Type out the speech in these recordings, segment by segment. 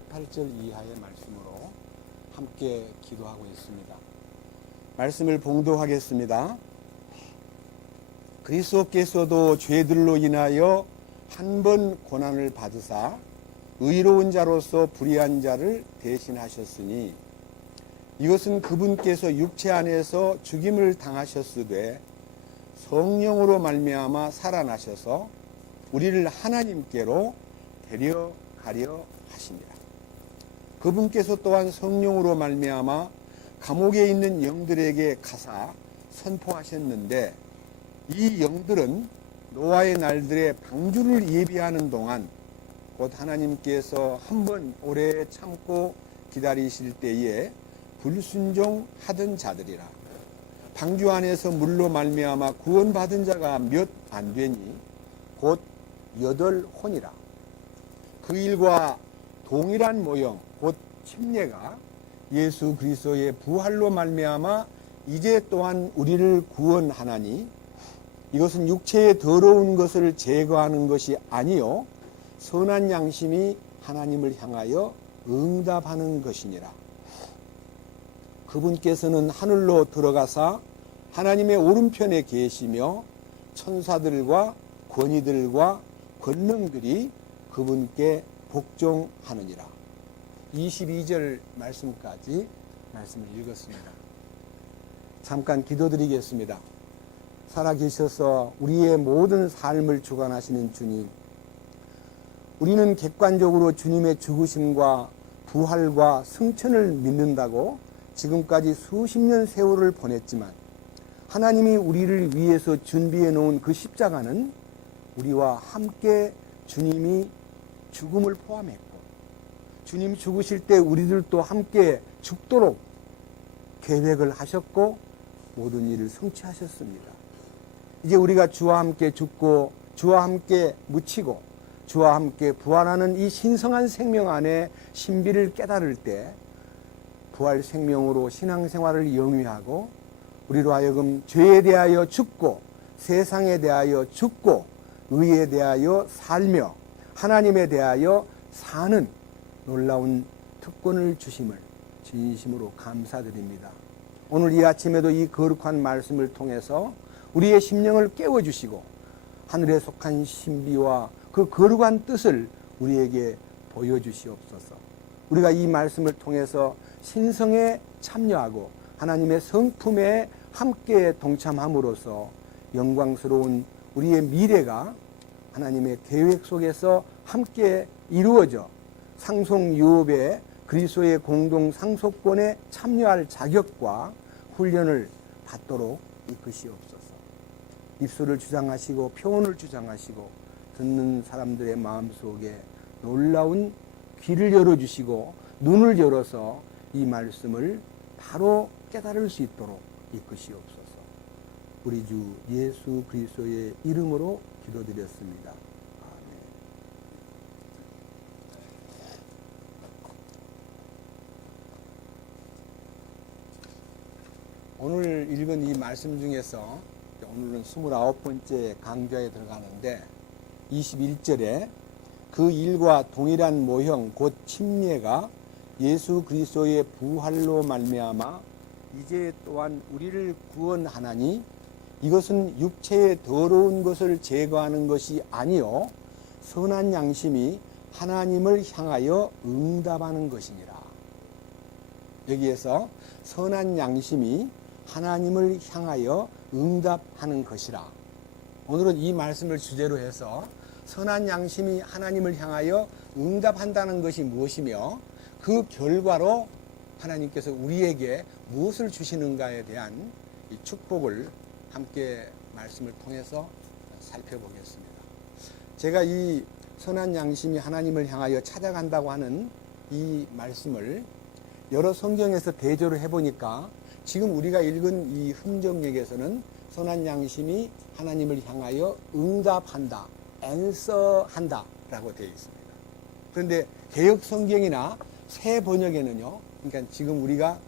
8절 이하의 말씀으로 함께 기도하고 있습니다. 말씀을 봉독하겠습니다. 그리스도께서도 죄들로 인하여 한 번 고난을 받으사 의로운 자로서 불의한 자를 대신하셨으니 이것은 그분께서 육체 안에서 죽임을 당하셨으되 성령으로 말미암아 살아나셔서 우리를 하나님께로 데려가려 하십니다. 그분께서 또한 성령으로 말미암아 감옥에 있는 영들에게 가사 선포하셨는데 이 영들은 노아의 날들의 방주를 예비하는 동안 곧 하나님께서 한번 오래 참고 기다리실 때에 불순종하던 자들이라. 방주 안에서 물로 말미암아 구원받은 자가 몇 안 되니 곧 8혼이라. 그 일과 동일한 모형 곧 침례가 예수 그리스도의 부활로 말미암아 이제 또한 우리를 구원하나니 이것은 육체의 더러운 것을 제거하는 것이 아니요 선한 양심이 하나님을 향하여 응답하는 것이니라. 그분께서는 하늘로 들어가사 하나님의 오른편에 계시며 천사들과 권위들과 권능들이 그분께 복종하느니라. 22절 말씀까지 말씀을 읽었습니다. 잠깐 기도드리겠습니다. 살아계셔서 우리의 모든 삶을 주관하시는 주님, 우리는 객관적으로 주님의 죽으심과 부활과 승천을 믿는다고 지금까지 수십 년 세월을 보냈지만 하나님이 우리를 위해서 준비해 놓은 그 십자가는 우리와 함께 주님이 죽음을 포함했고 주님 죽으실 때 우리들도 함께 죽도록 계획을 하셨고 모든 일을 성취하셨습니다. 이제 우리가 주와 함께 죽고 주와 함께 묻히고 주와 함께 부활하는 이 신성한 생명 안에 신비를 깨달을 때 부활 생명으로 신앙생활을 영위하고 우리로 하여금 죄에 대하여 죽고 세상에 대하여 죽고 의에 대하여 살며 하나님에 대하여 사는 놀라운 특권을 주심을 진심으로 감사드립니다. 오늘 이 아침에도 이 거룩한 말씀을 통해서 우리의 심령을 깨워주시고 하늘에 속한 신비와 그 거룩한 뜻을 우리에게 보여주시옵소서. 우리가 이 말씀을 통해서 신성에 참여하고 하나님의 성품에 함께 동참함으로써 영광스러운 우리의 미래가 하나님의 계획 속에서 함께 이루어져 상속유업의 그리스도의 공동 상속권에 참여할 자격과 훈련을 받도록 이끄시옵소서. 입술을 주장하시고 표현을 주장하시고 듣는 사람들의 마음속에 놀라운 귀를 열어주시고 눈을 열어서 이 말씀을 바로 깨달을 수 있도록 이끄시옵소서. 우리 주 예수 그리스도의 이름으로 기도드렸습니다. 아멘. 오늘 읽은 이 말씀 중에서 오늘은 29번째 강좌에 들어가는데 21절에 그 일과 동일한 모형 곧 침례가 예수 그리스도의 부활로 말미암아 이제 또한 우리를 구원하나니 이것은 육체의 더러운 것을 제거하는 것이 아니요 선한 양심이 하나님을 향하여 응답하는 것이니라. 여기에서 선한 양심이 하나님을 향하여 응답하는 것이라. 오늘은 이 말씀을 주제로 해서 선한 양심이 하나님을 향하여 응답한다는 것이 무엇이며 그 결과로 하나님께서 우리에게 무엇을 주시는가에 대한 이 축복을 함께 말씀을 통해서 살펴보겠습니다. 제가 이 선한 양심이 하나님을 향하여 찾아간다고 하는 이 말씀을 여러 성경에서 대조를 해보니까 지금 우리가 읽은 이 흥정역에서는 선한 양심이 하나님을 향하여 응답한다, answer한다 라고 되어 있습니다. 그런데 개역 성경이나 새 번역에는요, 그러니까 지금 우리가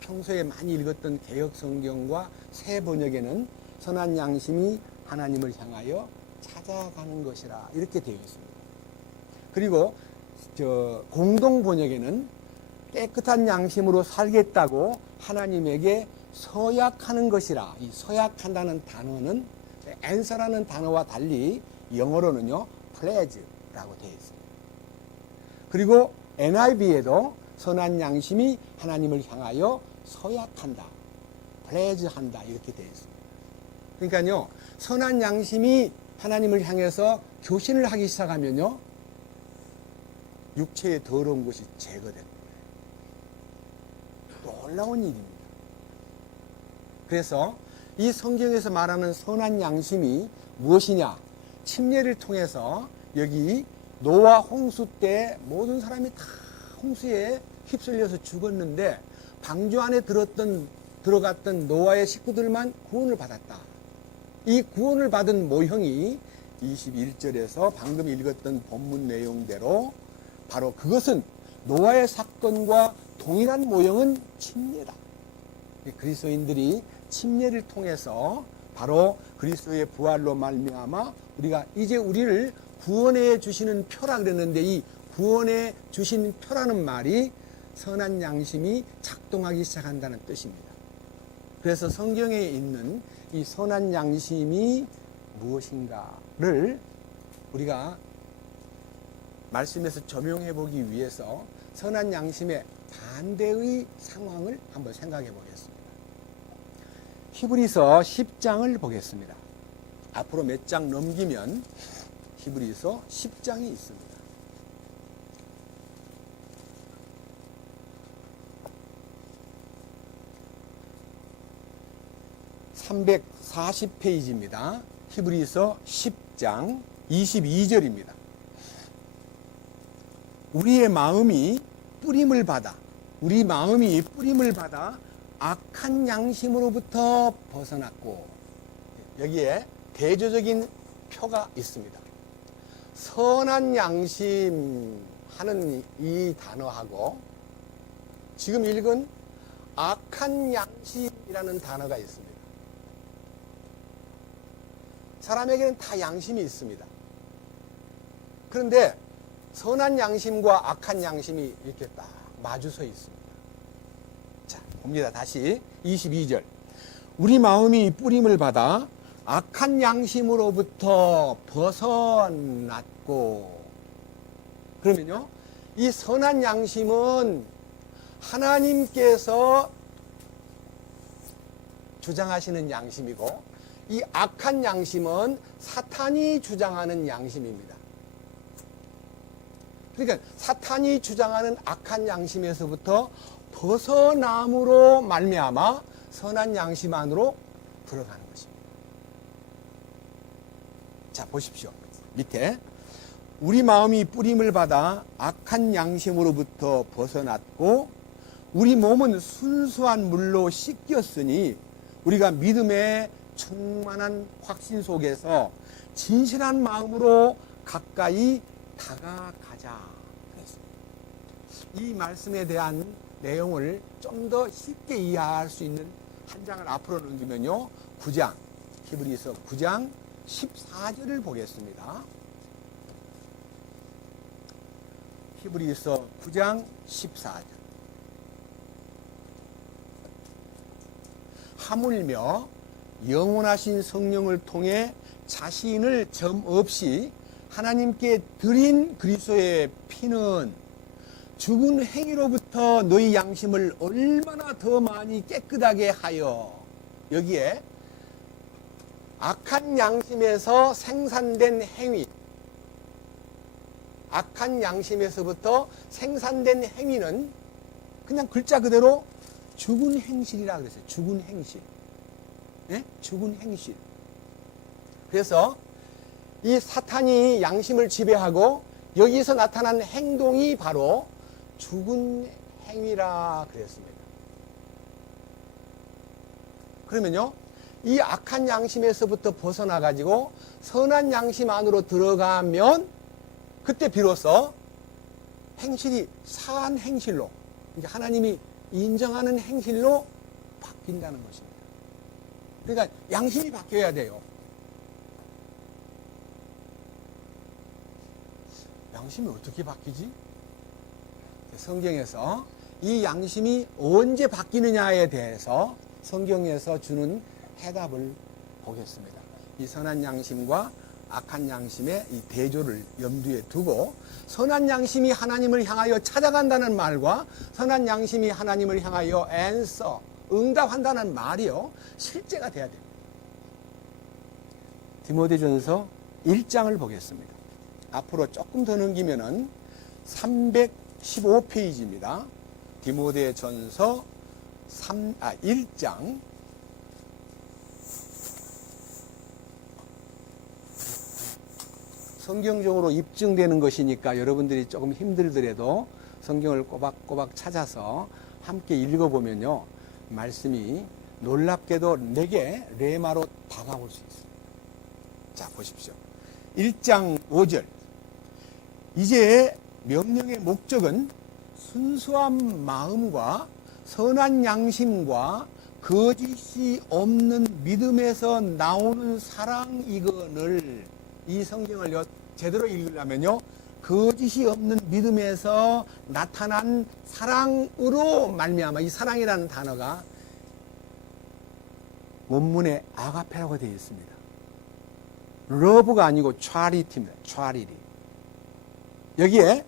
평소에 많이 읽었던 개역 성경과 새 번역에는 선한 양심이 하나님을 향하여 찾아가는 것이라 이렇게 되어 있습니다. 그리고 공동 번역에는 깨끗한 양심으로 살겠다고 하나님에게 서약하는 것이라. 이 서약한다는 단어는 answer라는 단어와 달리 영어로는요 pledge라고 되어 있습니다. 그리고 NIV에도 선한 양심이 하나님을 향하여 서약한다, pledge한다 이렇게 되어 있습니다. 그러니까요 선한 양심이 하나님을 향해서 교신을 하기 시작하면요 육체의 더러운 것이 제거됩니다. 놀라운 일입니다. 그래서 이 성경에서 말하는 선한 양심이 무엇이냐? 침례를 통해서 여기 노아 홍수 때 모든 사람이 다 홍수에 휩쓸려서 죽었는데 방주 안에 들어갔던 노아의 식구들만 구원을 받았다. 이 구원을 받은 모형이 21절에서 방금 읽었던 본문 내용대로 바로 그것은 노아의 사건과 동일한 모형은 침례다. 그리스도인들이 침례를 통해서 바로 그리스도의 부활로 말미암아 우리가 이제 우리를 구원해 주시는 표라 그랬는데 이 구원해 주신 표라는 말이 선한 양심이 작동하기 시작한다는 뜻입니다. 그래서 성경에 있는 이 선한 양심이 무엇인가를 우리가 말씀에서 적용해 보기 위해서 선한 양심의 반대의 상황을 한번 생각해 보겠습니다. 히브리서 10장을 보겠습니다. 앞으로 몇 장 넘기면 히브리서 10장이 있습니다. (340페이지입니다) 히브리서 10장 22절입니다. 우리 마음이 뿌림을 받아 악한 양심으로부터 벗어났고, 여기에 대조적인 표가 있습니다. 선한 양심 하는 이 단어하고 지금 읽은 악한 양심이라는 단어가 있습니다. 사람에게는 다 양심이 있습니다. 그런데 선한 양심과 악한 양심이 이렇게 딱 마주서 있습니다. 자, 봅니다. 다시 22절. 우리 마음이 뿌림을 받아 악한 양심으로부터 벗어났고. 그러면요, 이 선한 양심은 하나님께서 주장하시는 양심이고, 이 악한 양심은 사탄이 주장하는 양심입니다. 그러니까 사탄이 주장하는 악한 양심에서부터 벗어남으로 말미암아 선한 양심 안으로 들어가는 것입니다. 자, 보십시오. 밑에 우리 마음이 뿌림을 받아 악한 양심으로부터 벗어났고 우리 몸은 순수한 물로 씻겼으니 우리가 믿음의 충만한 확신 속에서 진실한 마음으로 가까이 다가가자. 이 말씀에 대한 내용을 좀 더 쉽게 이해할 수 있는 한 장을 앞으로 넘기면요, 9장, 히브리서 9장 14절을 보겠습니다. 히브리서 9장 14절. 하물며 영원하신 성령을 통해 자신을 점 없이 하나님께 드린 그리스도의 피는 죽은 행위로부터 너희 양심을 얼마나 더 많이 깨끗하게 하여, 여기에 악한 양심에서 생산된 행위, 악한 양심에서부터 생산된 행위는 그냥 글자 그대로 죽은 행실이라 그랬어요. 죽은 행실. 예? 죽은 행실. 그래서 이 사탄이 양심을 지배하고 여기서 나타난 행동이 바로 죽은 행위라 그랬습니다. 그러면요, 이 악한 양심에서부터 벗어나가지고 선한 양심 안으로 들어가면 그때 비로소 행실이 사한 행실로, 하나님이 인정하는 행실로 바뀐다는 것입니다. 그러니까 양심이 바뀌어야 돼요. 양심이 어떻게 바뀌지? 성경에서 이 양심이 언제 바뀌느냐에 대해서 성경에서 주는 해답을 보겠습니다. 이 선한 양심과 악한 양심의 이 대조를 염두에 두고 선한 양심이 하나님을 향하여 찾아간다는 말과 선한 양심이 하나님을 향하여 answer, 응답한다는 말이요 실제가 돼야 됩니다. 디모데전서 1장을 보겠습니다. 앞으로 조금 더 넘기면은 315페이지입니다. 디모데전서 1장 성경적으로 입증되는 것이니까 여러분들이 조금 힘들더라도 성경을 꼬박꼬박 찾아서 함께 읽어보면요 말씀이 놀랍게도 내게 레마로 다가올 수 있습니다. 자 보십시오. 1장 5절 이제 명령의 목적은 순수한 마음과 선한 양심과 거짓이 없는 믿음에서 나오는 사랑이거늘. 이 성경을 제대로 읽으려면요 거짓이 없는 믿음에서 나타난 사랑으로 말미암아 이 사랑이라는 단어가 원문에 아가페라고 되어 있습니다. 러브가 아니고 charity입니다. charity. 여기에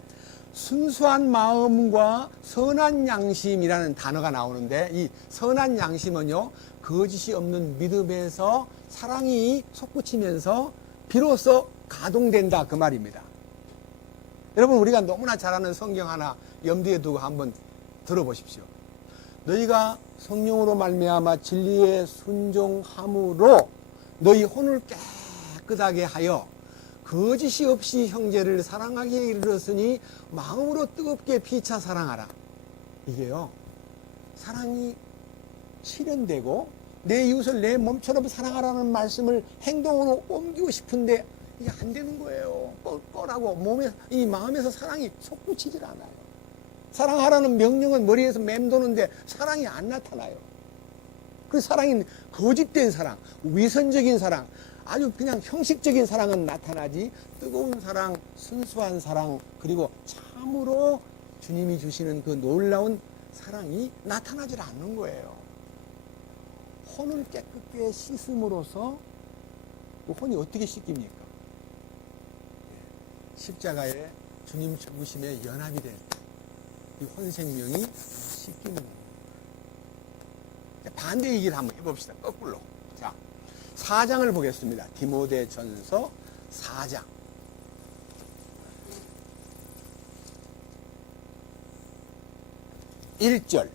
순수한 마음과 선한 양심이라는 단어가 나오는데 이 선한 양심은요 거짓이 없는 믿음에서 사랑이 솟구치면서 비로소 가동된다 그 말입니다. 여러분 우리가 너무나 잘 아는 성경 하나 염두에 두고 한번 들어보십시오. 너희가 성령으로 말미암아 진리에 순종함으로 너희 혼을 깨끗하게 하여 거짓이 없이 형제를 사랑하기에 이르렀으니 마음으로 뜨겁게 피차 사랑하라. 이게요 사랑이 실현되고 내 이웃을 내 몸처럼 사랑하라는 말씀을 행동으로 옮기고 싶은데 이게 안 되는 거예요. 뻘뻘하고 이 마음에서 사랑이 솟구치질 않아요. 사랑하라는 명령은 머리에서 맴도는데 사랑이 안 나타나요. 그 사랑이 거짓된 사랑, 위선적인 사랑, 아주 그냥 형식적인 사랑은 나타나지 뜨거운 사랑, 순수한 사랑, 그리고 참으로 주님이 주시는 그 놀라운 사랑이 나타나질 않는 거예요. 혼을 깨끗게 씻음으로써 그 혼이 어떻게 씻깁니까? 십자가에 주님 죽으심에 연합이 될 때 이 혼생명이 씻기는 거예요. 반대 얘기를 한번 해봅시다. 거꾸로. 자, 4장을 보겠습니다. 디모데전서 4장. 1절.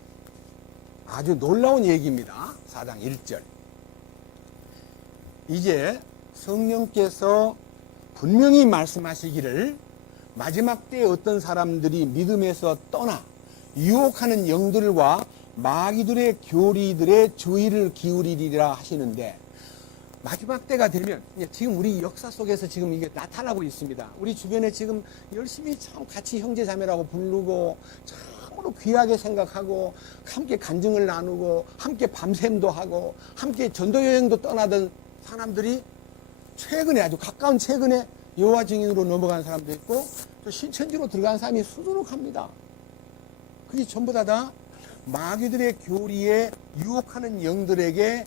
아주 놀라운 얘기입니다. 4장 1절. 이제 성령께서 분명히 말씀하시기를 마지막 때에 어떤 사람들이 믿음에서 떠나 유혹하는 영들과 마귀들의 교리들의 주의를 기울이리라 하시는데 마지막 때가 되면 지금 우리 역사 속에서 지금 이게 나타나고 있습니다. 우리 주변에 지금 열심히 참 같이 형제자매라고 부르고 참으로 귀하게 생각하고 함께 간증을 나누고 함께 밤샘도 하고 함께 전도여행도 떠나던 사람들이 최근에 아주 가까운 최근에 여호와 증인으로 넘어간 사람도 있고 또 신천지로 들어간 사람이 수두룩합니다. 그게 전부 다 마귀들의 교리에 유혹하는 영들에게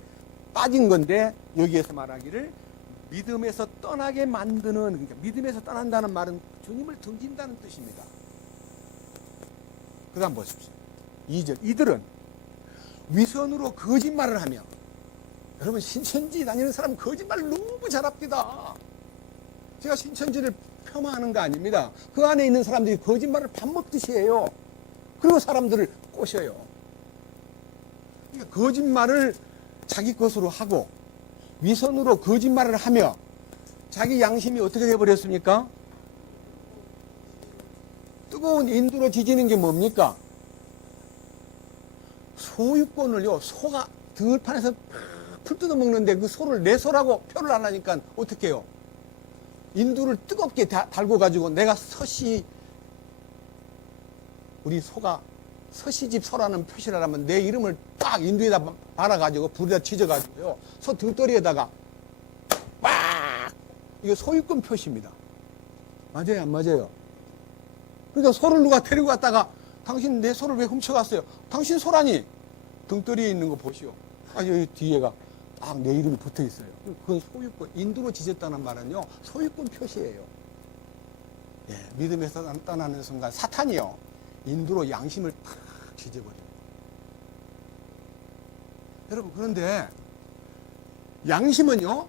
빠진 건데 여기에서 말하기를 믿음에서 떠나게 만드는 그러니까 믿음에서 떠난다는 말은 주님을 등진다는 뜻입니다. 그 다음 보십시오. 2절 이들은 위선으로 거짓말을 하며 여러분 신천지 다니는 사람 거짓말 너무 잘합니다. 제가 신천지를 폄하하는 거 아닙니다. 그 안에 있는 사람들이 거짓말을 밥 먹듯이 해요. 그리고 사람들을 꼬셔요. 그러니까 거짓말을 자기 것으로 하고 위선으로 거짓말을 하며 자기 양심이 어떻게 되어버렸습니까? 뜨거운 인두로 지지는 게 뭡니까? 소유권을요 소가 들판에서 풀 뜯어 먹는데 그 소를 내 소라고 표를 안 하니까 어떻게 해요? 인두를 뜨겁게 달고 가지고 내가 우리 소가 서시집 소라는 표시를 하면 내 이름을 딱 인두에다 발아가지고 불에다 치져가지고요 소 등떠리에다가 빡 이거 소유권 표시입니다. 맞아요 안 맞아요? 그러니까 소를 누가 데리고 갔다가 당신 내 소를 왜 훔쳐갔어요? 당신 소라니. 등떠리에 있는 거 보시오. 여기 뒤에가 딱 내 이름이 붙어 있어요. 그건 소유권, 인도로 지졌다는 말은요, 소유권 표시예요. 예, 믿음에서 떠나는 순간 사탄이요, 인도로 양심을 탁 지져버려요. 여러분, 그런데 양심은요,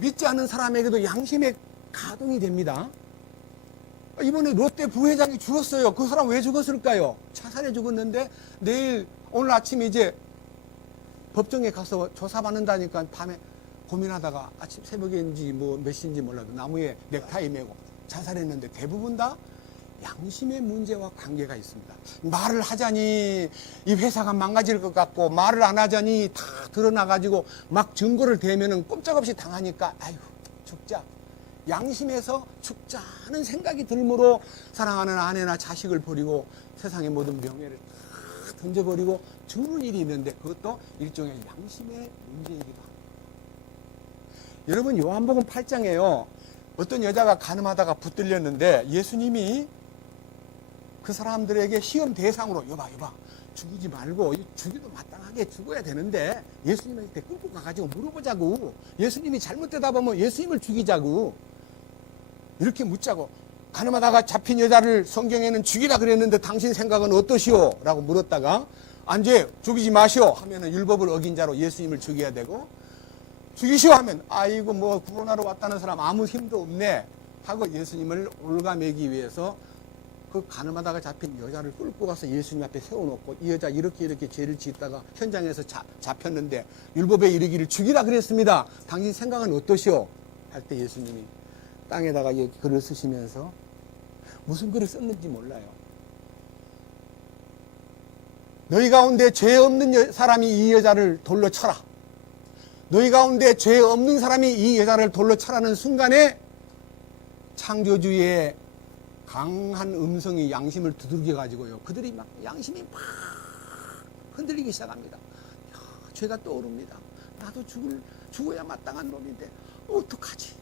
믿지 않는 사람에게도 양심의 가동이 됩니다. 이번에 롯데 부회장이 죽었어요. 그 사람 왜 죽었을까요? 자살해 죽었는데 오늘 아침에 이제 법정에 가서 조사받는다니까 밤에 고민하다가 아침 새벽인지 뭐 몇 시인지 몰라도 나무에 넥타이 메고 자살했는데 대부분 다 양심의 문제와 관계가 있습니다. 말을 하자니 이 회사가 망가질 것 같고 말을 안 하자니 다 드러나가지고 막 증거를 대면은 꼼짝없이 당하니까 아휴 죽자. 양심에서 죽자는 생각이 들므로 사랑하는 아내나 자식을 버리고 세상의 모든 명예를 다 던져버리고 죽는 일이 있는데 그것도 일종의 양심의 문제이기도 합니다. 여러분 요한복음 8장에요. 어떤 여자가 간음하다가 붙들렸는데 예수님이 그 사람들에게 시험 대상으로 여봐 죽이지 말고 죽이도 마땅하게 죽어야 되는데 예수님한테 끌고 가가지고 물어보자고. 예수님이 잘못 대답하면 예수님을 죽이자고. 이렇게 묻자고. 간음하다가 잡힌 여자를 성경에는 죽이라 그랬는데 당신 생각은 어떠시오? 라고 물었다가 안돼 죽이지 마시오 하면은 율법을 어긴 자로 예수님을 죽여야 되고, 죽이시오 하면 아이고 뭐 구원하러 왔다는 사람 아무 힘도 없네 하고 예수님을 올가매기 위해서 그 간음하다가 잡힌 여자를 끌고 가서 예수님 앞에 세워놓고 이 여자 이렇게 죄를 짓다가 현장에서 잡혔는데 율법에 이르기를 죽이라 그랬습니다. 당신 생각은 어떠시오? 할 때 예수님이 땅에다가 이 글을 쓰시면서 무슨 글을 썼는지 몰라요. 너희 가운데 죄 없는 사람이 이 여자를 돌로 쳐라. 너희 가운데 죄 없는 사람이 이 여자를 돌로 쳐라는 순간에 창조주의 강한 음성이 양심을 두들겨 가지고요. 그들이 막 양심이 막 흔들리기 시작합니다. 야, 죄가 떠오릅니다. 나도 죽어야 마땅한 놈인데 어떡하지?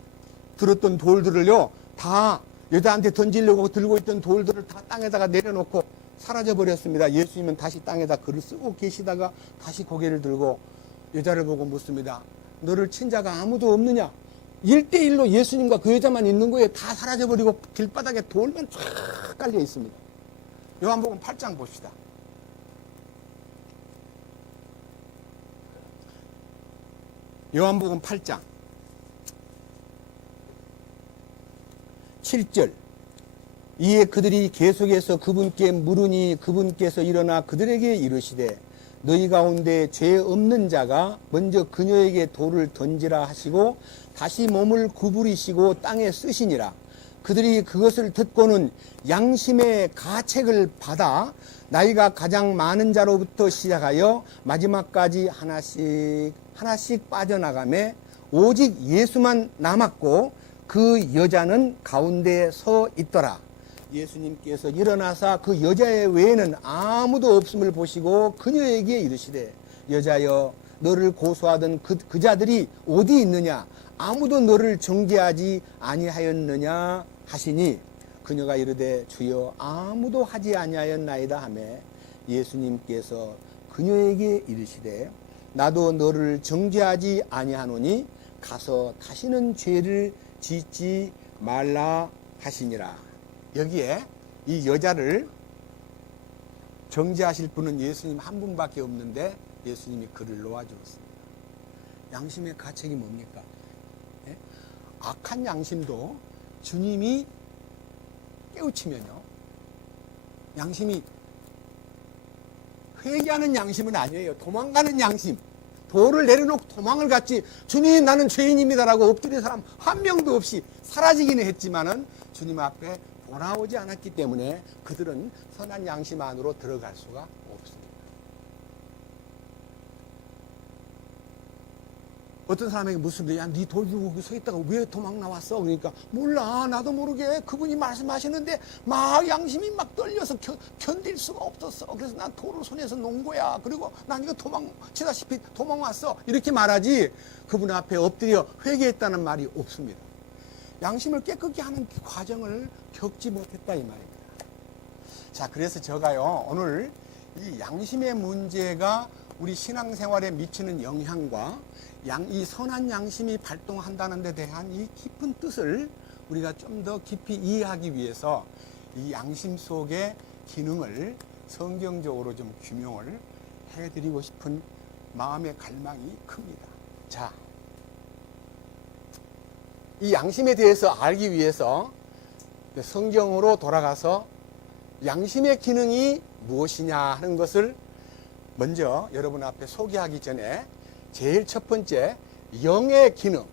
들었던 돌들을요 다 여자한테 던지려고 들고 있던 돌들을 다 땅에다가 내려놓고 사라져 버렸습니다. 예수님은 다시 땅에다 글을 쓰고 계시다가 다시 고개를 들고 여자를 보고 묻습니다. 너를 친 자가 아무도 없느냐? 1대1로 예수님과 그 여자만 있는 거예요. 다 사라져버리고 길바닥에 돌만 쫙 깔려 있습니다. 요한복음 8장 봅시다. 요한복음 8장 7절. 이에 그들이 계속해서 그분께 물으니 그분께서 일어나 그들에게 이르시되 너희 가운데 죄 없는 자가 먼저 그녀에게 돌을 던지라 하시고 다시 몸을 구부리시고 땅에 쓰시니라. 그들이 그것을 듣고는 양심의 가책을 받아 나이가 가장 많은 자로부터 시작하여 마지막까지 하나씩 빠져나가매 오직 예수만 남았고 그 여자는 가운데 서 있더라. 예수님께서 일어나사 그 여자의 외에는 아무도 없음을 보시고 그녀에게 이르시되 여자여 너를 고소하던 그 자들이 어디 있느냐? 아무도 너를 정죄하지 아니하였느냐 하시니 그녀가 이르되 주여 아무도 하지 아니하였나이다 하매 예수님께서 그녀에게 이르시되 나도 너를 정죄하지 아니하노니 가서 다시는 죄를 짓지 말라 하시니라. 여기에 이 여자를 정죄하실 분은 예수님 한 분밖에 없는데 예수님이 그를 놓아주었습니다. 양심의 가책이 뭡니까? 네? 악한 양심도 주님이 깨우치면요, 양심이 회개하는 양심은 아니에요. 도망가는 양심. 돌을 내려놓고 도망을 갔지 주님 나는 죄인입니다라고 엎드린 사람 한 명도 없이 사라지기는 했지만은 주님 앞에 돌아오지 않았기 때문에 그들은 선한 양심 안으로 들어갈 수가 없습니다. 어떤 사람에게 묻습니다. 야, 네 돌 들고 서 있다가 왜 도망 나왔어? 그러니까 몰라. 나도 모르게 그분이 말씀하시는데 막 양심이 막 떨려서 견딜 수가 없었어. 그래서 난 돌을 손에서 놓은 거야. 그리고 난 이거 도망치다시피 도망왔어. 이렇게 말하지 그분 앞에 엎드려 회개했다는 말이 없습니다. 양심을 깨끗게 하는 과정을 겪지 못했다 이 말입니다. 자, 그래서 제가요, 오늘 이 양심의 문제가 우리 신앙생활에 미치는 영향과 이 선한 양심이 발동한다는 데 대한 이 깊은 뜻을 우리가 좀 더 깊이 이해하기 위해서 이 양심 속의 기능을 성경적으로 좀 규명을 해드리고 싶은 마음의 갈망이 큽니다. 자, 이 양심에 대해서 알기 위해서 성경으로 돌아가서 양심의 기능이 무엇이냐 하는 것을 먼저 여러분 앞에 소개하기 전에 제일 첫 번째 영의 기능,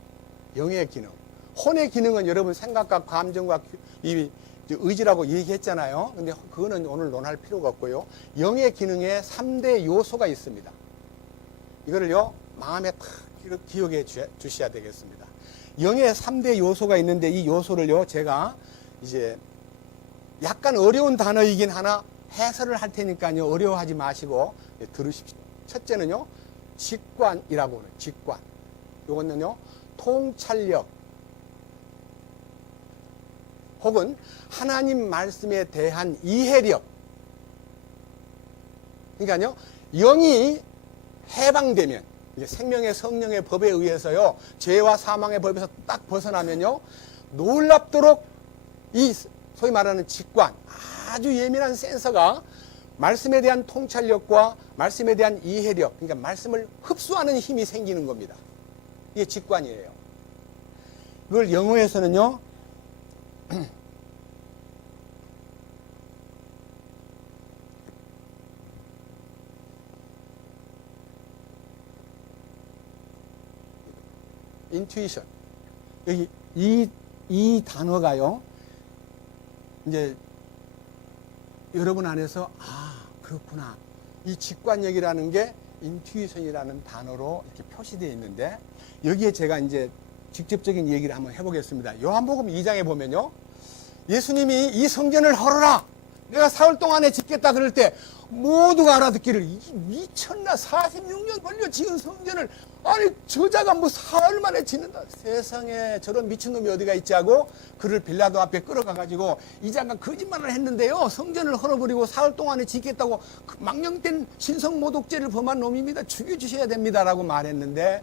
영의 기능. 혼의 기능은 여러분 생각과 감정과 이 의지라고 얘기했잖아요. 근데 그거는 오늘 논할 필요가 없고요. 영의 기능에 3대 요소가 있습니다. 이거를요, 마음에 탁 기억해 주셔야 되겠습니다. 영의 3대 요소가 있는데 이 요소를요, 제가 이제 약간 어려운 단어이긴 하나 해설을 할 테니까요, 어려워하지 마시고 들으십시오. 첫째는요, 직관이라고 하는 직관. 요거는요, 통찰력 혹은 하나님 말씀에 대한 이해력. 그러니까요, 영이 해방되면, 이제 생명의 성령의 법에 의해서요, 죄와 사망의 법에서 딱 벗어나면요, 놀랍도록 이 소위 말하는 직관, 아주 예민한 센서가 말씀에 대한 통찰력과 말씀에 대한 이해력, 그러니까 말씀을 흡수하는 힘이 생기는 겁니다. 이게 직관이에요. 이걸 영어에서는요, 인투이션. 여기 이 단어가요, 이제 여러분 안에서 그렇구나. 이 직관력이라는 게 인투이션이라는 단어로 이렇게 표시되어 있는데, 여기에 제가 이제 직접적인 얘기를 한번 해보겠습니다. 요한복음 2장에 보면요, 예수님이 이 성전을 헐어라, 내가 사흘 동안에 짓겠다 그럴 때 모두가 알아듣기를, 미쳤나, 46년 걸려 지은 성전을 아니 저자가 뭐 사흘 만에 짓는다, 세상에 저런 미친놈이 어디가 있지 하고 그를 빌라도 앞에 끌어가가지고 이 자가 거짓말을 했는데요, 성전을 헐어버리고 사흘 동안에 짓겠다고 그 망령된 신성모독죄를 범한 놈입니다, 죽여주셔야 됩니다 라고 말했는데,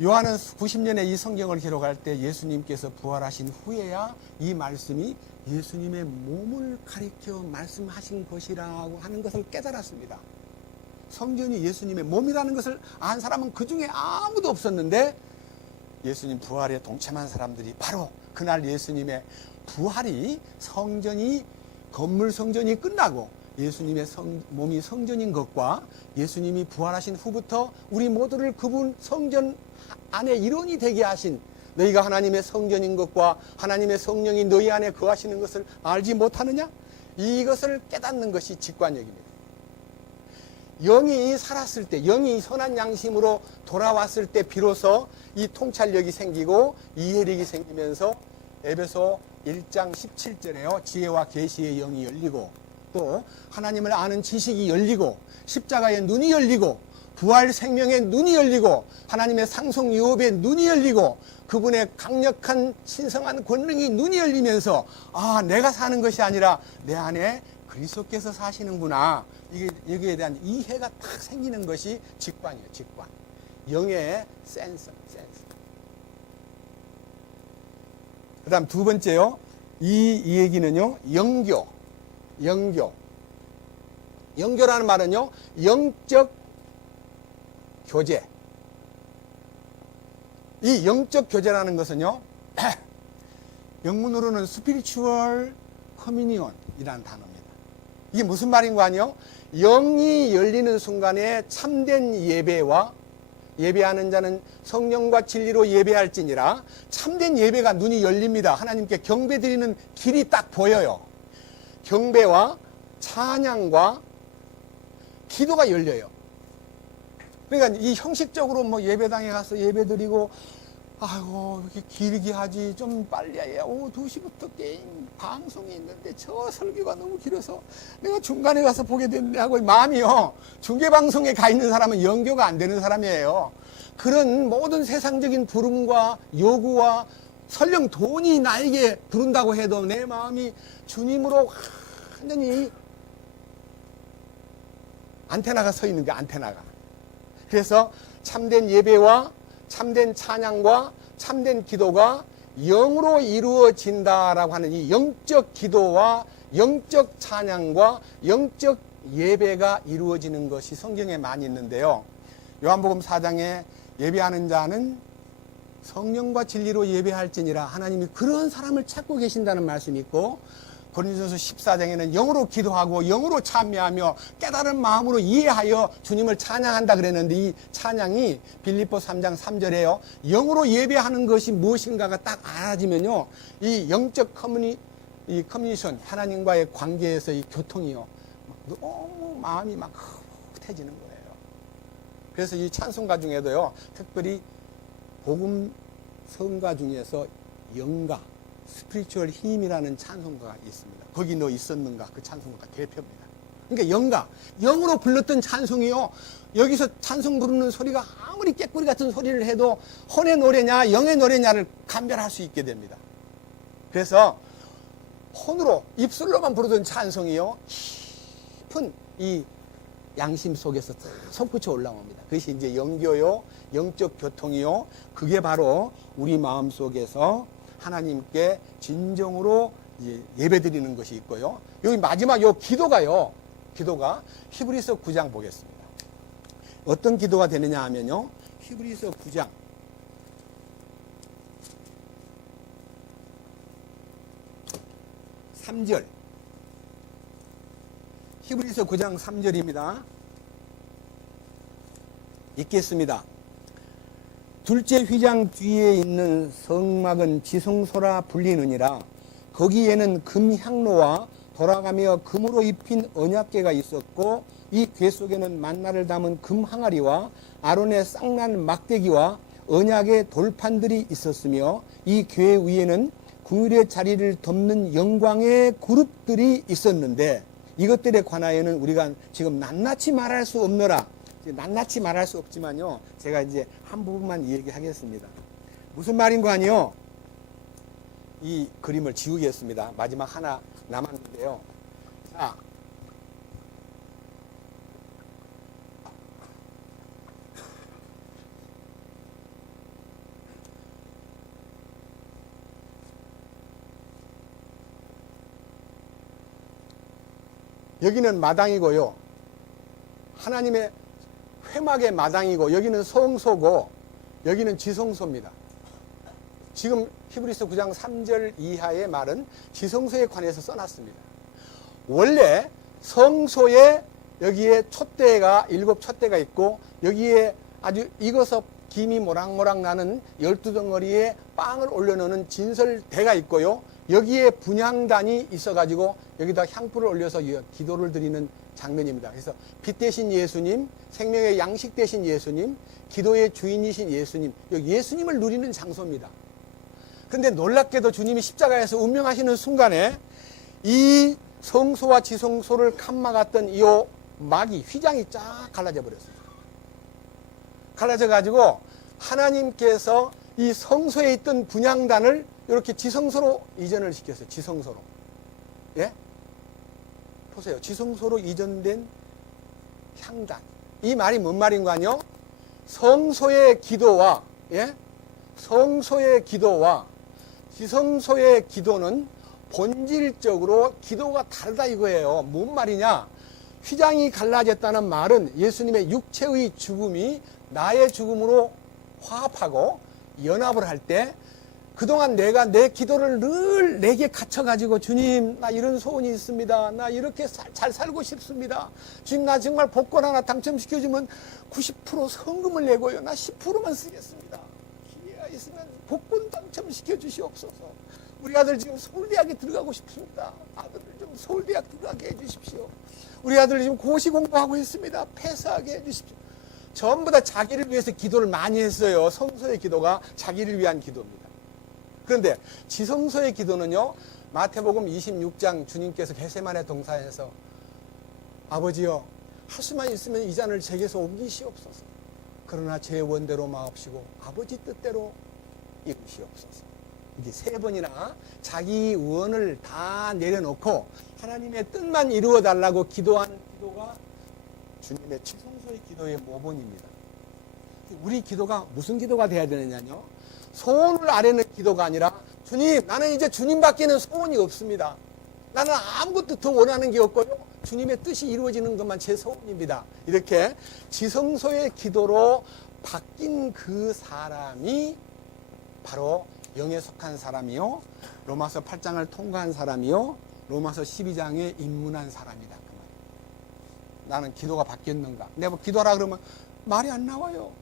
요한은 90년에 이 성경을 기록할 때 예수님께서 부활하신 후에야 이 말씀이 예수님의 몸을 가리켜 말씀하신 것이라고 하는 것을 깨달았습니다. 성전이 예수님의 몸이라는 것을 안 사람은 그 중에 아무도 없었는데, 예수님 부활에 동참한 사람들이 바로 그날 예수님의 부활이, 성전이, 건물 성전이 끝나고 예수님의 몸이 성전인 것과 예수님이 부활하신 후부터 우리 모두를 그분 성전 안에 일원이 되게 하신, 너희가 하나님의 성전인 것과 하나님의 성령이 너희 안에 거하시는 것을 알지 못하느냐? 이것을 깨닫는 것이 직관력입니다. 영이 살았을 때, 영이 선한 양심으로 돌아왔을 때 비로소 이 통찰력이 생기고 이해력이 생기면서 에베소 1장 17절에요, 지혜와 계시의 영이 열리고, 또 하나님을 아는 지식이 열리고, 십자가의 눈이 열리고, 부활 생명의 눈이 열리고, 하나님의 상속 유업의 눈이 열리고, 그분의 강력한 신성한 권능이 눈이 열리면서, 내가 사는 것이 아니라 내 안에 그리스도께서 사시는구나, 여기에 대한 이해가 딱 생기는 것이 직관이에요. 직관. 영의 센서. 그 다음 두 번째요, 이 얘기는요, 영교라는 말은요, 영적 교제. 이 영적 교제라는 것은요, 영문으로는 스피리추얼 커뮤니온이라는 단어입니다. 이게 무슨 말인 거 아니요? 영이 열리는 순간에 참된 예배와, 예배하는 자는 성령과 진리로 예배할지니라, 참된 예배가 눈이 열립니다. 하나님께 경배드리는 길이 딱 보여요. 경배와 찬양과 기도가 열려요. 그러니까 이 형식적으로 뭐 예배당에 가서 예배드리고, 아이고 이렇게 길게 하지, 좀 빨리 해야, 2시부터 게임 방송이 있는데 저 설교가 너무 길어서 내가 중간에 가서 보게 됐네 하고 마음이요, 중계방송에 가 있는 사람은 영교가 안 되는 사람이에요. 그런 모든 세상적인 부름과 요구와 설령 돈이 나에게 부른다고 해도 내 마음이 주님으로 완전히 안테나가 서 있는 게 안테나가. 그래서 참된 예배와 참된 찬양과 참된 기도가 영으로 이루어진다라고 하는 이 영적 기도와 영적 찬양과 영적 예배가 이루어지는 것이 성경에 많이 있는데요. 요한복음 4장에 예배하는 자는 성령과 진리로 예배할지니라, 하나님이 그런 사람을 찾고 계신다는 말씀이 있고, 고린도전서 14장에는 영으로 기도하고 영으로 찬미하며 깨달은 마음으로 이해하여 주님을 찬양한다 그랬는데, 이 찬양이 빌립보 3장 3절에요. 영으로 예배하는 것이 무엇인가가 딱 알아지면요, 이 영적 커뮤니케이션, 하나님과의 관계에서 이 교통이요, 너무 마음이 막 흐뭇해지는 거예요. 그래서 이 찬송가 중에도요, 특별히 복음 성가 중에서 영가, 스피리추얼 힘이라는 찬송가가 있습니다. 거기 너 있었는가? 그 찬송가가 대표입니다. 그러니까 영가, 영으로 불렀던 찬송이요, 여기서 찬송 부르는 소리가 아무리 깨꼬리 같은 소리를 해도 혼의 노래냐 영의 노래냐를 감별할 수 있게 됩니다. 그래서 혼으로 입술로만 부르던 찬송이요, 깊은 이 양심 속에서 솟구쳐 올라옵니다. 그것이 이제 영교요, 영적 교통이요, 그게 바로 우리 마음 속에서 하나님께 진정으로 예배드리는 것이 있고요. 여기 마지막 요 기도가 히브리서 9장 보겠습니다. 어떤 기도가 되느냐 하면요, 히브리서 9장 3절, 히브리서 9장 3절입니다. 읽겠습니다. 둘째 휘장 뒤에 있는 성막은 지성소라 불리느니라. 거기에는 금향로와 돌아가며 금으로 입힌 언약궤가 있었고, 이 궤 속에는 만나를 담은 금항아리와 아론의 쌍난 막대기와 언약의 돌판들이 있었으며, 이 궤 위에는 궁율의 자리를 덮는 영광의 그룹들이 있었는데, 이것들에 관하여는 우리가 지금 낱낱이 말할 수 없노라. 낱낱이 말할 수 없지만요, 제가 이제 한 부분만 얘기하겠습니다. 무슨 말인 거 아니요? 이 그림을 지우겠습니다. 마지막 하나 남았는데요. 자, 여기는 마당이고요, 하나님의 회막의 마당이고, 여기는 성소고, 여기는 지성소입니다. 지금 히브리서 9장 3절 이하의 말은 지성소에 관해서 써놨습니다. 원래 성소에 여기에 촛대가 7촛대가 있고, 여기에 아주 익어서 김이 모락모락 나는 12덩어리에 빵을 올려놓는 진설대가 있고요, 여기에 분향단이 있어가지고 여기다 향불을 올려서 기도를 드리는 장면입니다. 그래서 빛 대신 예수님, 생명의 양식 대신 예수님, 기도의 주인이신 예수님, 예수님을 누리는 장소입니다. 그런데 놀랍게도 주님이 십자가에서 운명하시는 순간에 이 성소와 지성소를 칸막았던 이 막이, 휘장이 쫙 갈라져 버렸어요. 갈라져 가지고 하나님께서 이 성소에 있던 분향단을 이렇게 지성소로 이전을 시켰어요. 지성소로. 예? 보세요. 지성소로 이전된 향단. 이 말이 뭔 말인 거 아니요? 성소의 기도와, 예? 성소의 기도와 지성소의 기도는 본질적으로 기도가 다르다 이거예요. 뭔 말이냐? 휘장이 갈라졌다는 말은 예수님의 육체의 죽음이 나의 죽음으로 화합하고 연합을 할 때, 그동안 내가 내 기도를 늘 내게 갇혀가지고, 주님 나 이런 소원이 있습니다, 나 이렇게 잘 살고 싶습니다, 주님 나 정말 복권 하나 당첨시켜주면 90% 성금을 내고요, 나 10%만 쓰겠습니다, 기회가 있으면 복권 당첨시켜 주시옵소서, 우리 아들 지금 서울대학에 들어가고 싶습니다, 아들을 좀 서울대학 들어가게 해주십시오, 우리 아들 지금 고시 공부하고 있습니다, 패스하게 해주십시오. 전부 다 자기를 위해서 기도를 많이 했어요. 성소의 기도가 자기를 위한 기도입니다. 그런데 지성소의 기도는요, 마태복음 26장 주님께서 겟세마네 동산에서 아버지여 할 수만 있으면 이 잔을 제게서 옮기시옵소서, 그러나 제 원대로 마옵시고 아버지 뜻대로 이루시옵소서. 이게 3번이나 자기 원을 다 내려놓고 하나님의 뜻만 이루어 달라고 기도하는 기도가 주님의 지성소의 기도의 모본입니다. 우리 기도가 무슨 기도가 돼야 되느냐요? 소원을 아뢰는 기도가 아니라 주님, 나는 이제 주님밖에는 소원이 없습니다. 나는 아무것도 더 원하는 게 없고요. 주님의 뜻이 이루어지는 것만 제 소원입니다. 이렇게 지성소의 기도로 바뀐 그 사람이 바로 영에 속한 사람이요, 로마서 8장을 통과한 사람이요, 로마서 12장에 입문한 사람이다. 그 말. 나는 기도가 바뀌었는가? 내가 뭐 기도하라 그러면 말이 안 나와요.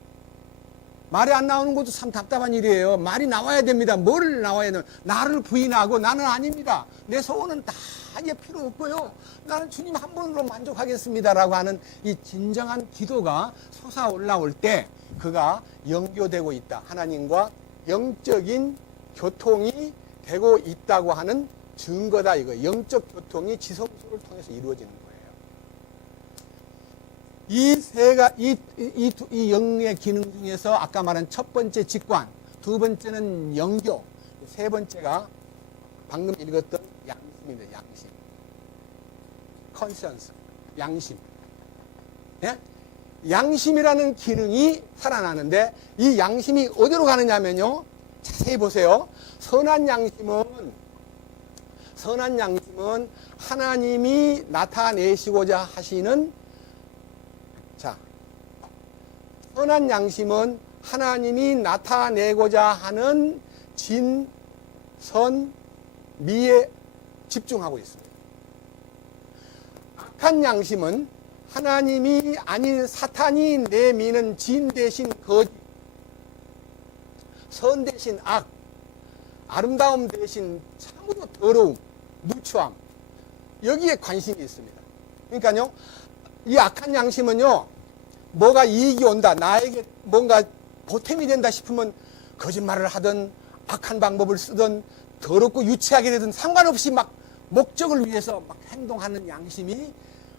말이 안 나오는 것도 참 답답한 일이에요. 말이 나와야 됩니다. 뭘 나와야 되나? 나를 부인하고 나는 아닙니다. 내 소원은 다 이게 필요 없고요. 나는 주님 한 분으로 만족하겠습니다라고 하는 이 진정한 기도가 솟아올라올 때 그가 영교되고 있다. 하나님과 영적인 교통이 되고 있다고 하는 증거다. 이거 영적 교통이 지성소를 통해서 이루어지는 거예요. 이 영의 기능 중에서 아까 말한 첫 번째 직관, 두 번째는 영교, 세 번째가 방금 읽었던 양심입니다. 양심. 컨시언스. 양심. 예? 양심이라는 기능이 살아나는데 이 양심이 어디로 가느냐면요. 자세히 보세요. 선한 양심은 하나님이 나타내시고자 하시는 선한 양심은 하나님이 나타내고자 하는 진, 선, 미에 집중하고 있습니다. 악한 양심은 하나님이 아닌 사탄이 내미는 진 대신 거짓, 선 대신 악, 아름다움 대신 참으로 더러움, 누추함, 여기에 관심이 있습니다. 그러니까요, 이 악한 양심은요, 뭐가 이익이 온다, 나에게 뭔가 보탬이 된다 싶으면 거짓말을 하든 악한 방법을 쓰든 더럽고 유치하게 되든 상관없이 막 목적을 위해서 막 행동하는 양심이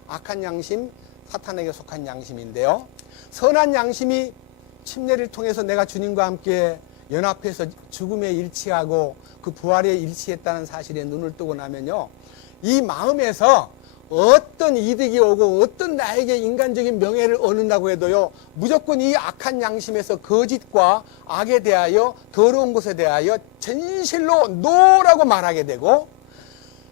악한 양심, 사탄에게 속한 양심인데요. 선한 양심이 침례를 통해서 내가 주님과 함께 연합해서 죽음에 일치하고 그 부활에 일치했다는 사실에 눈을 뜨고 나면요, 이 마음에서 어떤 이득이 오고 어떤 나에게 인간적인 명예를 얻는다고 해도요, 무조건 이 악한 양심에서 거짓과 악에 대하여 더러운 것에 대하여 진실로 노라고 말하게 되고,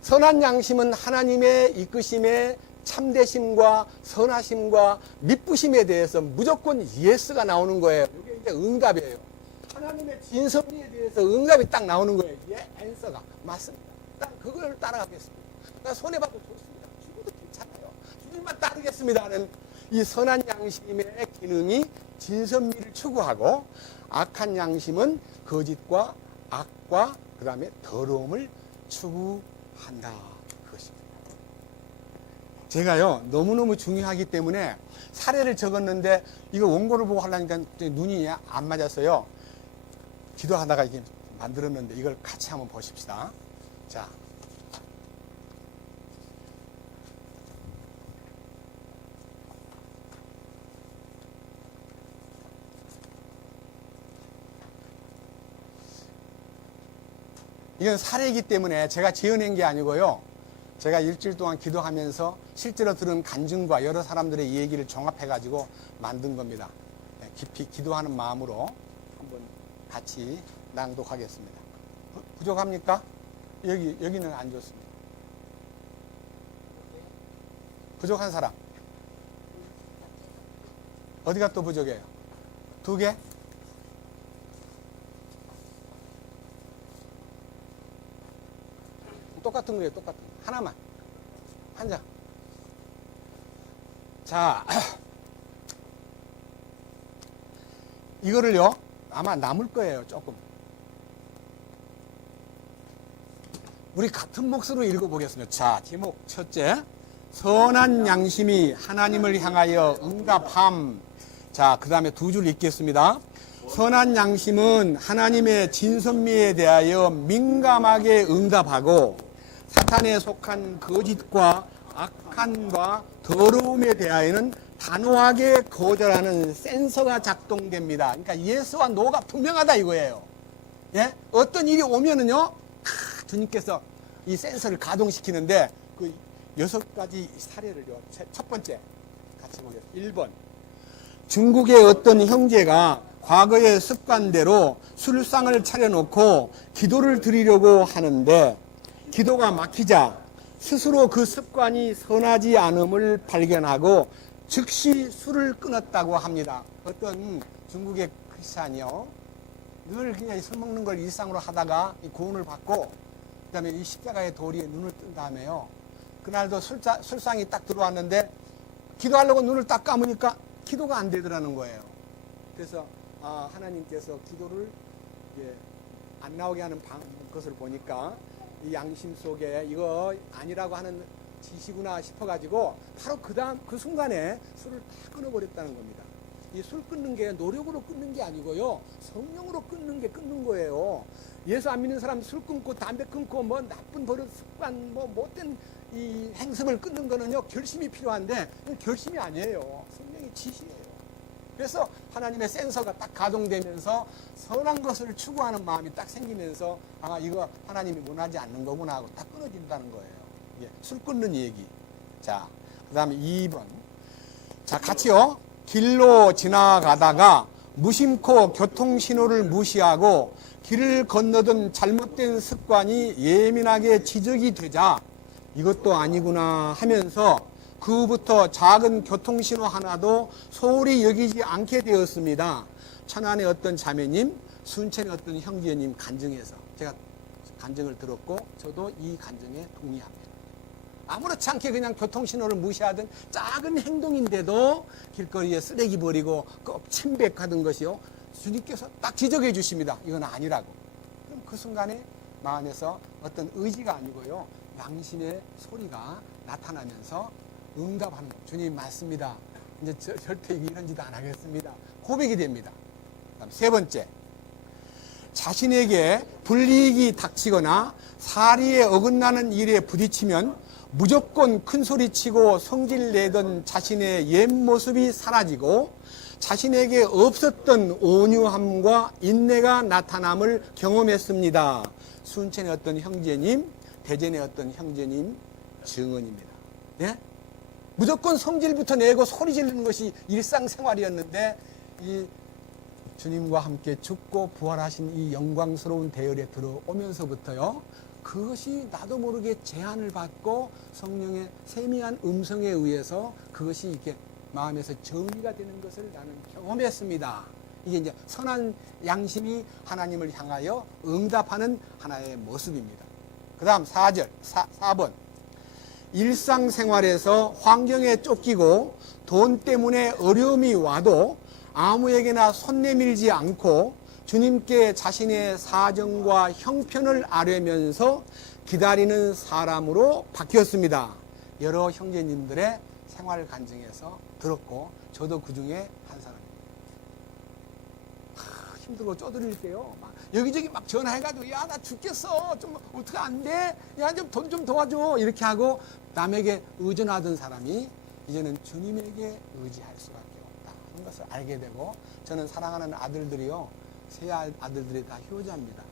선한 양심은 하나님의 이끄심에 참되심과 선하심과 미쁘심에 대해서 무조건 예스가 나오는 거예요. 이게 이제 응답이에요. 하나님의 진섭리에 대해서 응답이 딱 나오는 거예요. 예, 앤서가 맞습니다. 딱 그걸 따라가겠습니다. 나 손해봐도 좋습니다. 죽어도 괜찮아요. 주님만 따르겠습니다 하는 이 선한 양심의 기능이 진선미를 추구하고, 악한 양심은 거짓과 악과 그 다음에 더러움을 추구한다. 그것입니다. 제가요, 너무너무 중요하기 때문에 사례를 적었는데 이거 원고를 보고 하려니까 눈이 안 맞았어요. 기도하다가 이게 만들었는데 이걸 같이 한번 보십시다. 자. 이건 사례이기 때문에 제가 지어낸 게 아니고요. 제가 일주일 동안 기도하면서 실제로 들은 간증과 여러 사람들의 이 얘기를 종합해가지고 만든 겁니다. 깊이 기도하는 마음으로 한번 같이 낭독하겠습니다. 부족합니까? 여기는 안 좋습니다. 부족한 사람? 어디가 또 부족해요? 2개? 똑같은 거예요, 똑같은 거. 하나만. 한 장. 자, 이거를요, 아마 남을 거예요, 조금. 우리 같은 몫으로 읽어보겠습니다. 자, 제목 첫째. 선한 양심이 하나님을 향하여 응답함. 자, 그 다음에 2줄 읽겠습니다. 선한 양심은 하나님의 진선미에 대하여 민감하게 응답하고, 사탄에 속한 거짓과 악한과 더러움에 대하여는 단호하게 거절하는 센서가 작동됩니다. 그러니까 예스와 노가 분명하다 이거예요. 예? 어떤 일이 오면은요, 주님께서 이 센서를 가동시키는데 그 6가지 사례를요. 첫 번째 같이 보겠습니다. 1번. 중국의 어떤 형제가 과거의 습관대로 술상을 차려놓고 기도를 드리려고 하는데 기도가 막히자 스스로 그 습관이 선하지 않음을 발견하고 즉시 술을 끊었다고 합니다. 어떤 중국의 크리스찬이요, 늘 그냥 술 먹는 걸 일상으로 하다가 구원을 받고 그 다음에 이 십자가의 도리에 눈을 뜬 다음에요, 그날도 술상이 딱 들어왔는데 기도하려고 눈을 딱 감으니까 기도가 안 되더라는 거예요. 그래서 하나님께서 기도를 안 나오게 하는 것을 보니까 이 양심 속에 이거 아니라고 하는 짓이구나 싶어가지고 바로 그 순간에 술을 다 끊어버렸다는 겁니다. 이 술 끊는 게 노력으로 끊는 게 아니고요, 성령으로 끊는 거예요. 예수 안 믿는 사람 술 끊고 담배 끊고 뭐 나쁜 버릇 습관 뭐 못된 이 행습을 끊는 거는요, 결심이 필요한데 결심이 아니에요. 성령의 지시예요. 그래서 하나님의 센서가 딱 가동되면서 선한 것을 추구하는 마음이 딱 생기면서 이거 하나님이 원하지 않는 거구나 하고 딱 끊어진다는 거예요. 술 끊는 얘기. 자, 그 다음에 2번. 자, 같이요. 길로 지나가다가 무심코 교통신호를 무시하고 길을 건너던 잘못된 습관이 예민하게 지적이 되자 이것도 아니구나 하면서 그 후부터 작은 교통신호 하나도 소홀히 여기지 않게 되었습니다. 천안의 어떤 자매님, 순천의 어떤 형제님 간증해서 제가 간증을 들었고 저도 이 간증에 동의합니다. 아무렇지 않게 그냥 교통신호를 무시하던 작은 행동인데도 길거리에 쓰레기 버리고 꼭 침뱉하던 것이요, 주님께서 딱 지적해 주십니다. 이건 아니라고. 그럼 그 순간에 마음에서 어떤 의지가 아니고요, 양심의 소리가 나타나면서 응답하는 거. 주님 맞습니다. 이제 절대 이런 짓 안 하겠습니다. 고백이 됩니다. 그다음 3번째. 자신에게 불이익이 닥치거나 사리에 어긋나는 일에 부딪히면 무조건 큰 소리치고 성질내던 자신의 옛 모습이 사라지고 자신에게 없었던 온유함과 인내가 나타남을 경험했습니다. 순천의 어떤 형제님, 대전의 어떤 형제님 증언입니다. 네? 무조건 성질부터 내고 소리 지르는 것이 일상생활이었는데 이 주님과 함께 죽고 부활하신 이 영광스러운 대열에 들어오면서부터요, 그것이 나도 모르게 제한을 받고 성령의 세미한 음성에 의해서 그것이 이렇게 마음에서 정리가 되는 것을 나는 경험했습니다. 이게 이제 선한 양심이 하나님을 향하여 응답하는 하나의 모습입니다. 그 다음 4번. 일상생활에서 환경에 쫓기고 돈 때문에 어려움이 와도 아무에게나 손 내밀지 않고 주님께 자신의 사정과 형편을 아뢰면서 기다리는 사람으로 바뀌었습니다. 여러 형제님들의 생활 간증에서 들었고 저도 그 중에 한 사람입니다. 힘들고 쪼드릴게요. 막 여기저기 막 전화해가지고 야 나 죽겠어, 좀 어떻게 안 돼? 야 좀 돈 좀 도와줘, 이렇게 하고 남에게 의존하던 사람이 이제는 주님에게 의지할 수밖에 없다 하는 것을 알게 되고, 저는 사랑하는 아들들이요, 세 아들들이 다 효자입니다.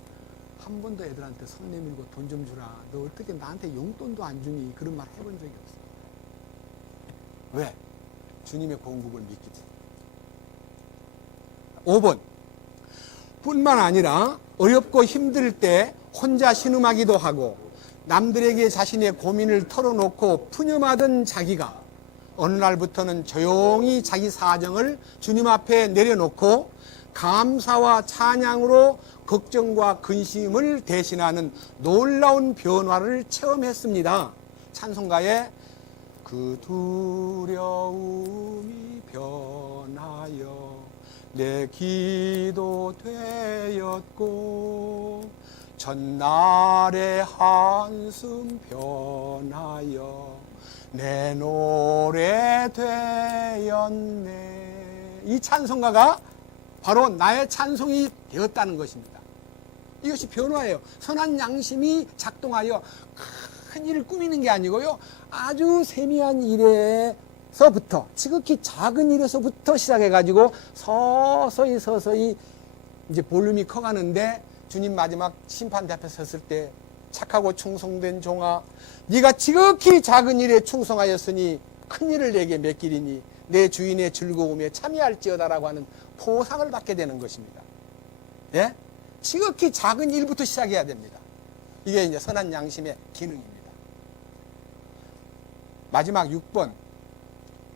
한 번도 애들한테 손 내밀고 돈 좀 주라, 너 어떻게 나한테 용돈도 안 주니, 그런 말 해본 적이 없습니다. 왜? 주님의 공급을 믿기 때문에. 5번. 뿐만 아니라 어렵고 힘들 때 혼자 신음하기도 하고 남들에게 자신의 고민을 털어놓고 푸념하던 자기가 어느 날부터는 조용히 자기 사정을 주님 앞에 내려놓고 감사와 찬양으로 걱정과 근심을 대신하는 놀라운 변화를 체험했습니다. 찬송가에 그 두려움이 변하여 내 기도 되었고 전날의 한숨 변하여 내 노래 되었네. 이 찬송가가 바로 나의 찬송이 되었다는 것입니다. 이것이 변화예요. 선한 양심이 작동하여 큰 일을 꾸미는 게 아니고요, 아주 세미한 일에서부터, 지극히 작은 일에서부터 시작해가지고 서서히 이제 볼륨이 커가는데 주님 마지막 심판 앞에 섰을 때 착하고 충성된 종아, 네가 지극히 작은 일에 충성하였으니 큰 일을 내게 맡기리니 내 주인의 즐거움에 참여할지어다라고 하는 포상을 받게 되는 것입니다. 예? 지극히 작은 일부터 시작해야 됩니다. 이게 이제 선한 양심의 기능입니다. 마지막 6번.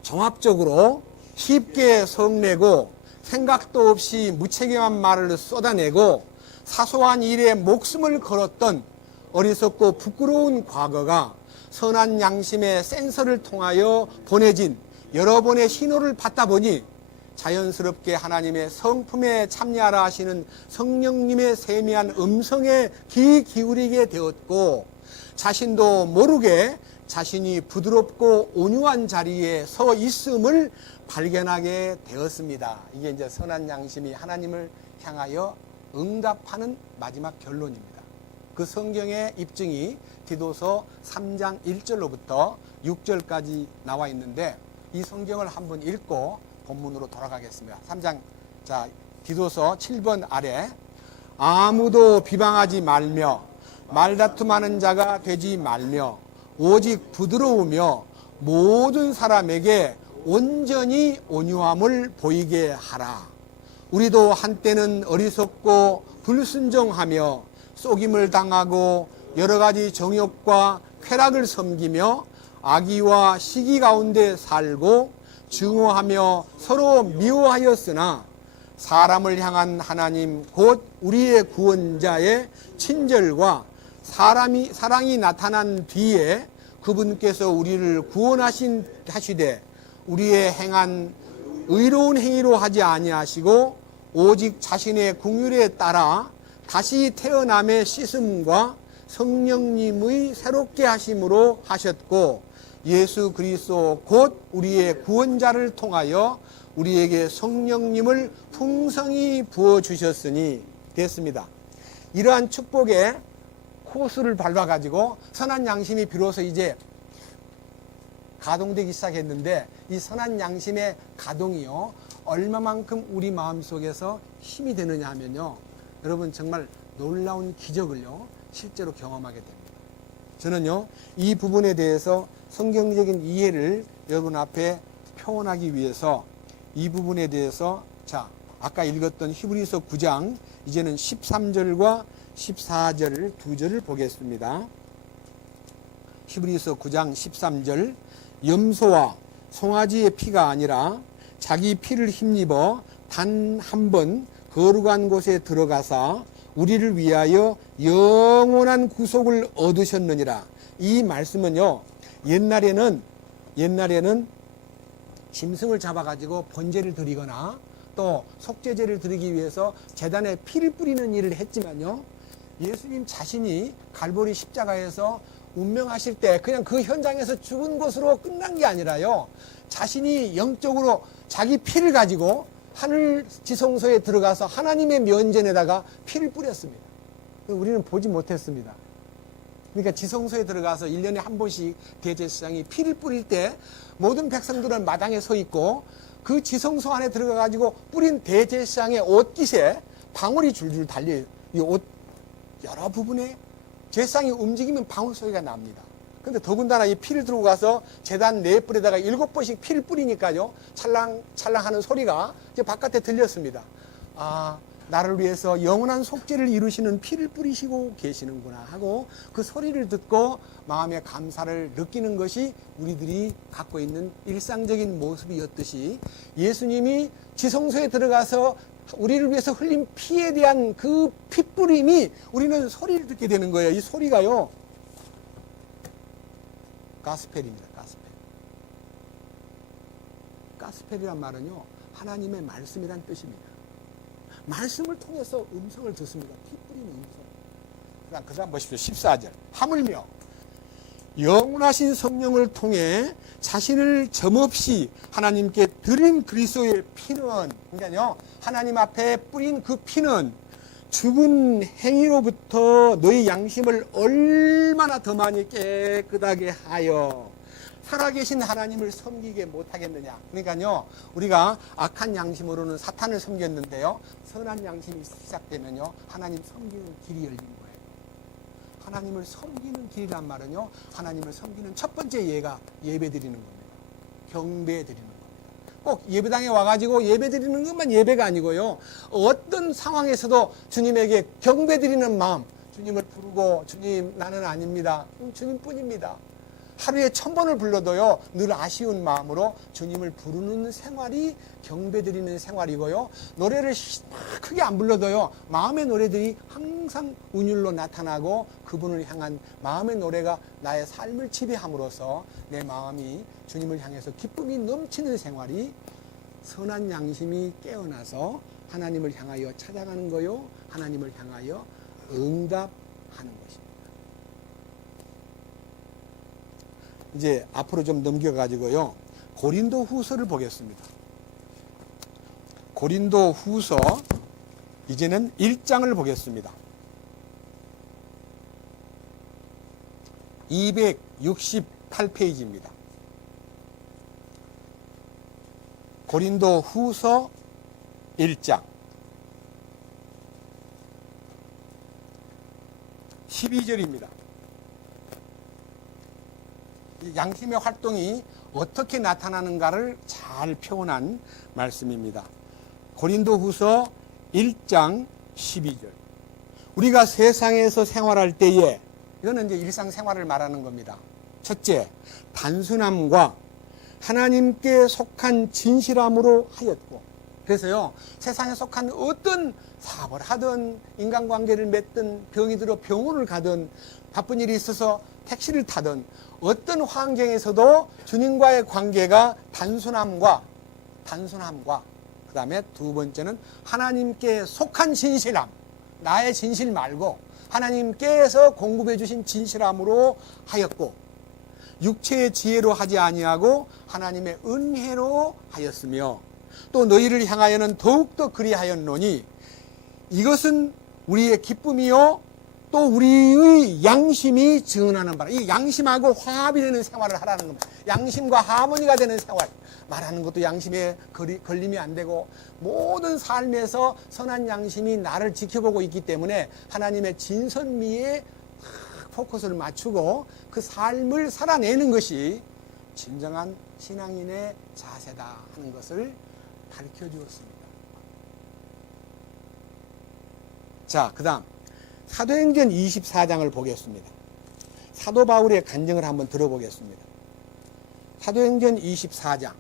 종합적으로 쉽게 성내고 생각도 없이 무책임한 말을 쏟아내고 사소한 일에 목숨을 걸었던 어리석고 부끄러운 과거가 선한 양심의 센서를 통하여 보내진 여러 번의 신호를 받다 보니 자연스럽게 하나님의 성품에 참여하라 하시는 성령님의 세미한 음성에 귀 기울이게 되었고 자신도 모르게 자신이 부드럽고 온유한 자리에 서 있음을 발견하게 되었습니다. 이게 이제 선한 양심이 하나님을 향하여 응답하는 마지막 결론입니다. 그 성경의 입증이 디도서 3장 1절로부터 6절까지 나와 있는데 이 성경을 한번 읽고 본문으로 돌아가겠습니다. 3장, 자, 디도서 7번 아래 아무도 비방하지 말며 말다툼하는 자가 되지 말며 오직 부드러우며 모든 사람에게 온전히 온유함을 보이게 하라. 우리도 한때는 어리석고 불순종하며 속임을 당하고 여러 가지 정욕과 쾌락을 섬기며 악의와 시기 가운데 살고 증오하며 서로 미워하였으나 사람을 향한 하나님 곧 우리의 구원자의 친절과 사랑이 나타난 뒤에 그분께서 우리를 구원하시되 우리의 행한 의로운 행위로 하지 아니하시고 오직 자신의 긍휼에 따라 다시 태어남의 씻음과 성령님의 새롭게 하심으로 하셨고 예수 그리스도 곧 우리의 구원자를 통하여 우리에게 성령님을 풍성히 부어주셨으니 됐습니다. 이러한 축복의 코스를 밟아가지고 선한 양심이 비로소 이제 가동되기 시작했는데 이 선한 양심의 가동이요 얼마만큼 우리 마음속에서 힘이 되느냐 하면요 여러분 정말 놀라운 기적을요 실제로 경험하게 됩니다. 저는요 이 부분에 대해서 성경적인 이해를 여러분 앞에 표현하기 위해서 이 부분에 대해서 자 아까 읽었던 히브리서 9장 이제는 13절과 14절 두 절을 보겠습니다. 히브리서 9장 13절 염소와 송아지의 피가 아니라 자기 피를 힘입어 단 한 번 거룩한 곳에 들어가사 우리를 위하여 영원한 구속을 얻으셨느니라. 이 말씀은요 옛날에는 짐승을 잡아가지고 번제를 드리거나 또 속죄제를 드리기 위해서 제단에 피를 뿌리는 일을 했지만요 예수님 자신이 갈보리 십자가에서 운명하실 때 그냥 그 현장에서 죽은 것으로 끝난 게 아니라요 자신이 영적으로 자기 피를 가지고 하늘 지성소에 들어가서 하나님의 면전에다가 피를 뿌렸습니다. 우리는 보지 못했습니다. 그러니까 지성소에 들어가서 1년에 한 번씩 대제사장이 피를 뿌릴 때 모든 백성들은 마당에 서 있고 그 지성소 안에 들어가 가지고 뿌린 대제사장의 옷깃에 방울이 줄줄 달려요. 이 옷 여러 부분에 제사장이 움직이면 방울 소리가 납니다. 근데 더군다나 이 피를 들고 가서 제단 네 뿔에다가 7번씩 피를 뿌리니까요 찰랑찰랑하는 소리가 이제 바깥에 들렸습니다. 아 나를 위해서 영원한 속죄를 이루시는 피를 뿌리시고 계시는구나 하고 그 소리를 듣고 마음의 감사를 느끼는 것이 우리들이 갖고 있는 일상적인 모습이었듯이 예수님이 지성소에 들어가서 우리를 위해서 흘린 피에 대한 그 피뿌림이 우리는 소리를 듣게 되는 거예요. 이 소리가요 가스펠입니다. 가스펠이란 말은요 하나님의 말씀이란 뜻입니다. 말씀을 통해서 음성을 듣습니다. 피 뿌리는 음성. 그 다음 보십시오. 14절. 하물며 영원하신 성령을 통해 자신을 점없이 하나님께 드린 그리스도의 피는 그러니까요 하나님 앞에 뿌린 그 피는 죽은 행위로부터 너희 양심을 얼마나 더 많이 깨끗하게 하여 살아계신 하나님을 섬기게 못하겠느냐. 그러니까요, 우리가 악한 양심으로는 사탄을 섬겼는데요, 선한 양심이 시작되면요, 하나님 섬기는 길이 열린 거예요. 하나님을 섬기는 길이란 말은요, 하나님을 섬기는 첫 번째 예가 예배드리는 겁니다. 경배드리는 겁니다. 꼭 예배당에 와가지고 예배드리는 것만 예배가 아니고요, 어떤 상황에서도 주님에게 경배드리는 마음, 주님을 부르고, 주님 나는 아닙니다, 주님뿐입니다, 하루에 1000번을 불러도요, 늘 아쉬운 마음으로 주님을 부르는 생활이 경배드리는 생활이고요, 노래를 크게 안 불러도요, 마음의 노래들이 항상 운율로 나타나고 그분을 향한 마음의 노래가 나의 삶을 지배함으로써 내 마음이 주님을 향해서 기쁨이 넘치는 생활이 선한 양심이 깨어나서 하나님을 향하여 찾아가는 거요, 하나님을 향하여 응답하는 것입니다. 이제 앞으로 좀 넘겨가지고요, 고린도 후서를 보겠습니다. 고린도 후서, 이제는 1장을 보겠습니다. 268페이지입니다. 고린도 후서 1장 12절입니다. 양심의 활동이 어떻게 나타나는가를 잘 표현한 말씀입니다. 고린도 후서 1장 12절. 우리가 세상에서 생활할 때에, 이거는 이제 일상생활을 말하는 겁니다. 첫째, 단순함과 하나님께 속한 진실함으로 하였고, 그래서요, 세상에 속한 어떤 사업을 하든 인간관계를 맺든 병이 들어 병원을 가든 바쁜 일이 있어서 택시를 타든 어떤 환경에서도 주님과의 관계가 단순함과 그 다음에 두 번째는 하나님께 속한 진실함, 나의 진실 말고 하나님께서 공급해 주신 진실함으로 하였고, 육체의 지혜로 하지 아니하고 하나님의 은혜로 하였으며, 또 너희를 향하여는 더욱더 그리하였노니 이것은 우리의 기쁨이요 또 우리의 양심이 증언하는 바라. 이 양심하고 화합이 되는 생활을 하라는 겁니다. 양심과 하모니가 되는 생활 말하는 것도 양심에 걸림이 안 되고, 모든 삶에서 선한 양심이 나를 지켜보고 있기 때문에 하나님의 진선미에 포커스를 맞추고 그 삶을 살아내는 것이 진정한 신앙인의 자세다 하는 것을 가르쳐 주었습니다. 자, 그 다음 사도행전 24장을 보겠습니다. 사도 바울의 간증을 한번 들어보겠습니다. 사도행전 24장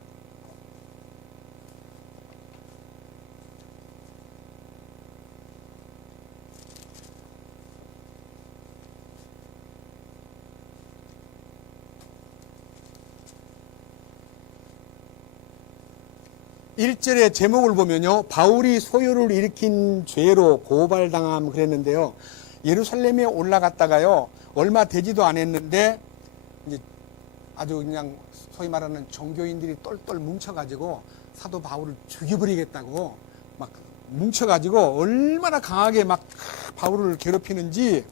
1절의 제목을 보면요, 바울이 소요를 일으킨 죄로 고발당함 그랬는데요, 예루살렘에 올라갔다가요 얼마 되지도 않았는데 이제 아주 그냥 소위 말하는 종교인들이 똘똘 뭉쳐가지고 사도 바울을 죽여버리겠다고 막 뭉쳐가지고 얼마나 강하게 막 바울을 괴롭히는지,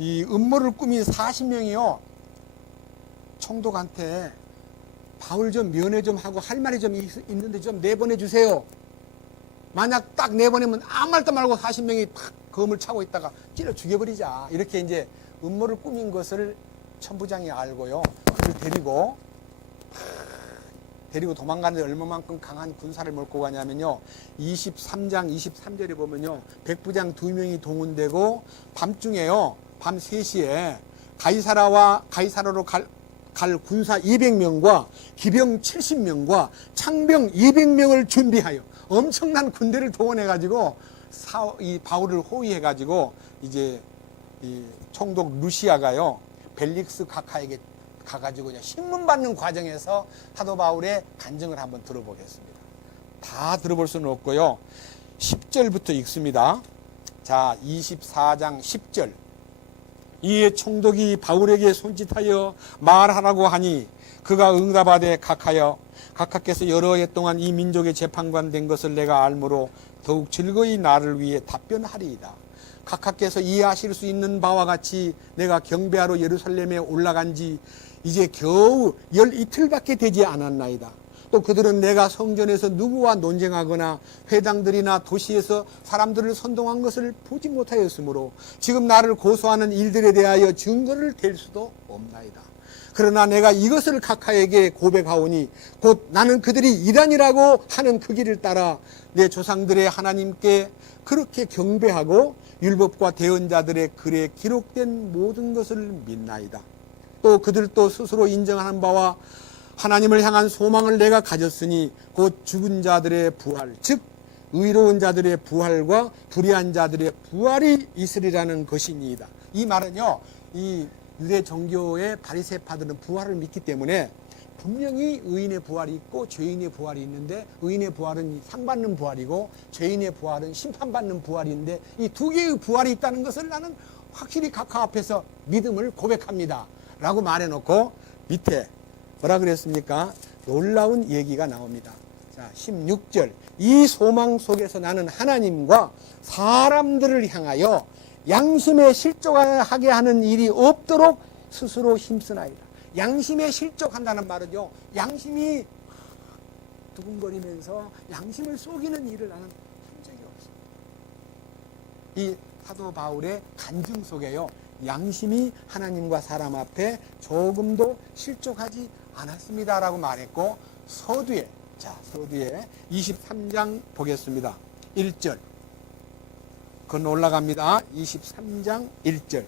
이 음모를 꾸민 40명이요 총독한테 바울 좀 면회 좀 하고 할 말이 좀 있는데 좀 내보내 주세요. 만약 딱 내보내면 아무 말도 말고 40명이 팍 검을 차고 있다가 찔러 죽여버리자, 이렇게 이제 음모를 꾸민 것을 천부장이 알고요, 그를 데리고 도망가는데 얼마만큼 강한 군사를 몰고 가냐면요, 23장 23절에 보면요, 백부장 2명이 동원되고 밤중에요, 밤 3시에 가이사라로 갈 군사 200명과 기병 70명과 창병 200명을 준비하여 엄청난 군대를 동원해가지고 이 바울을 호위해가지고 이제 이 총독 루시아가요 벨릭스 각하에게 가가지고 그냥 신문 받는 과정에서 사도 바울의 간증을 한번 들어보겠습니다. 다 들어볼 수는 없고요, 10절부터 읽습니다. 자, 24장 10절. 이에 총독이 바울에게 손짓하여 말하라고 하니 그가 응답하되 각하께서 여러 해 동안 이 민족의 재판관 된 것을 내가 알므로 더욱 즐거이 나를 위해 답변하리이다. 각하께서 이해하실 수 있는 바와 같이 내가 경배하러 예루살렘에 올라간 지 이제 겨우 12틀밖에 되지 않았나이다. 또 그들은 내가 성전에서 누구와 논쟁하거나 회당들이나 도시에서 사람들을 선동한 것을 보지 못하였으므로 지금 나를 고소하는 일들에 대하여 증거를 댈 수도 없나이다. 그러나 내가 이것을 각하에게 고백하오니 곧 나는 그들이 이단이라고 하는 그 길을 따라 내 조상들의 하나님께 그렇게 경배하고 율법과 대언자들의 글에 기록된 모든 것을 믿나이다. 또 그들도 스스로 인정하는 바와 하나님을 향한 소망을 내가 가졌으니 곧 죽은 자들의 부활, 즉 의로운 자들의 부활과 불의한 자들의 부활이 있으리라는 것이니이다. 이 말은요, 이 유대 종교의 바리새파들은 부활을 믿기 때문에 분명히 의인의 부활이 있고 죄인의 부활이 있는데, 의인의 부활은 상 받는 부활이고 죄인의 부활은 심판받는 부활인데, 이 두 개의 부활이 있다는 것을 나는 확실히 각하 앞에서 믿음을 고백합니다 라고 말해놓고 밑에 뭐라 그랬습니까? 놀라운 얘기가 나옵니다. 자, 16절. 이 소망 속에서 나는 하나님과 사람들을 향하여 양심에 실족하게 하는 일이 없도록 스스로 힘쓰나이다. 양심에 실족한다는 말은요, 양심이 두근거리면서 양심을 속이는 일을 나는 한 적이 없습니다. 이 사도 바울의 간증 속에요, 양심이 하나님과 사람 앞에 조금도 실족하지 않았습니다라고 말했고, 서두에 23장 보겠습니다. 1절 건 올라갑니다. 23장 1절.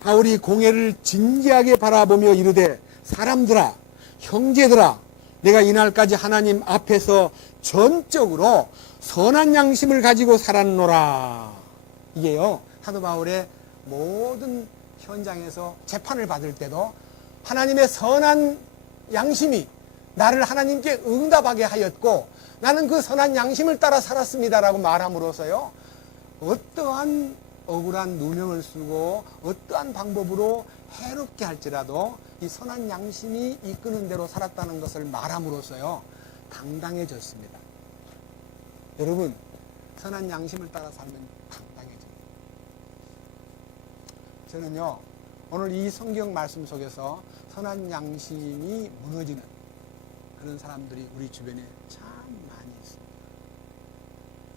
바울이 공회를 진지하게 바라보며 이르되, 사람들아, 형제들아, 내가 이날까지 하나님 앞에서 전적으로 선한 양심을 가지고 살았노라. 이게요, 사도 바울의 모든 현장에서 재판을 받을 때도 하나님의 선한 양심이 나를 하나님께 응답하게 하였고 나는 그 선한 양심을 따라 살았습니다라고 말함으로써요, 어떠한 억울한 누명을 쓰고 어떠한 방법으로 해롭게 할지라도 이 선한 양심이 이끄는 대로 살았다는 것을 말함으로써요, 당당해졌습니다. 여러분, 선한 양심을 따라 살면 당당해져요. 저는요, 오늘 이 성경 말씀 속에서 선한 양심이 무너지는 그런 사람들이 우리 주변에 참 많이 있습니다.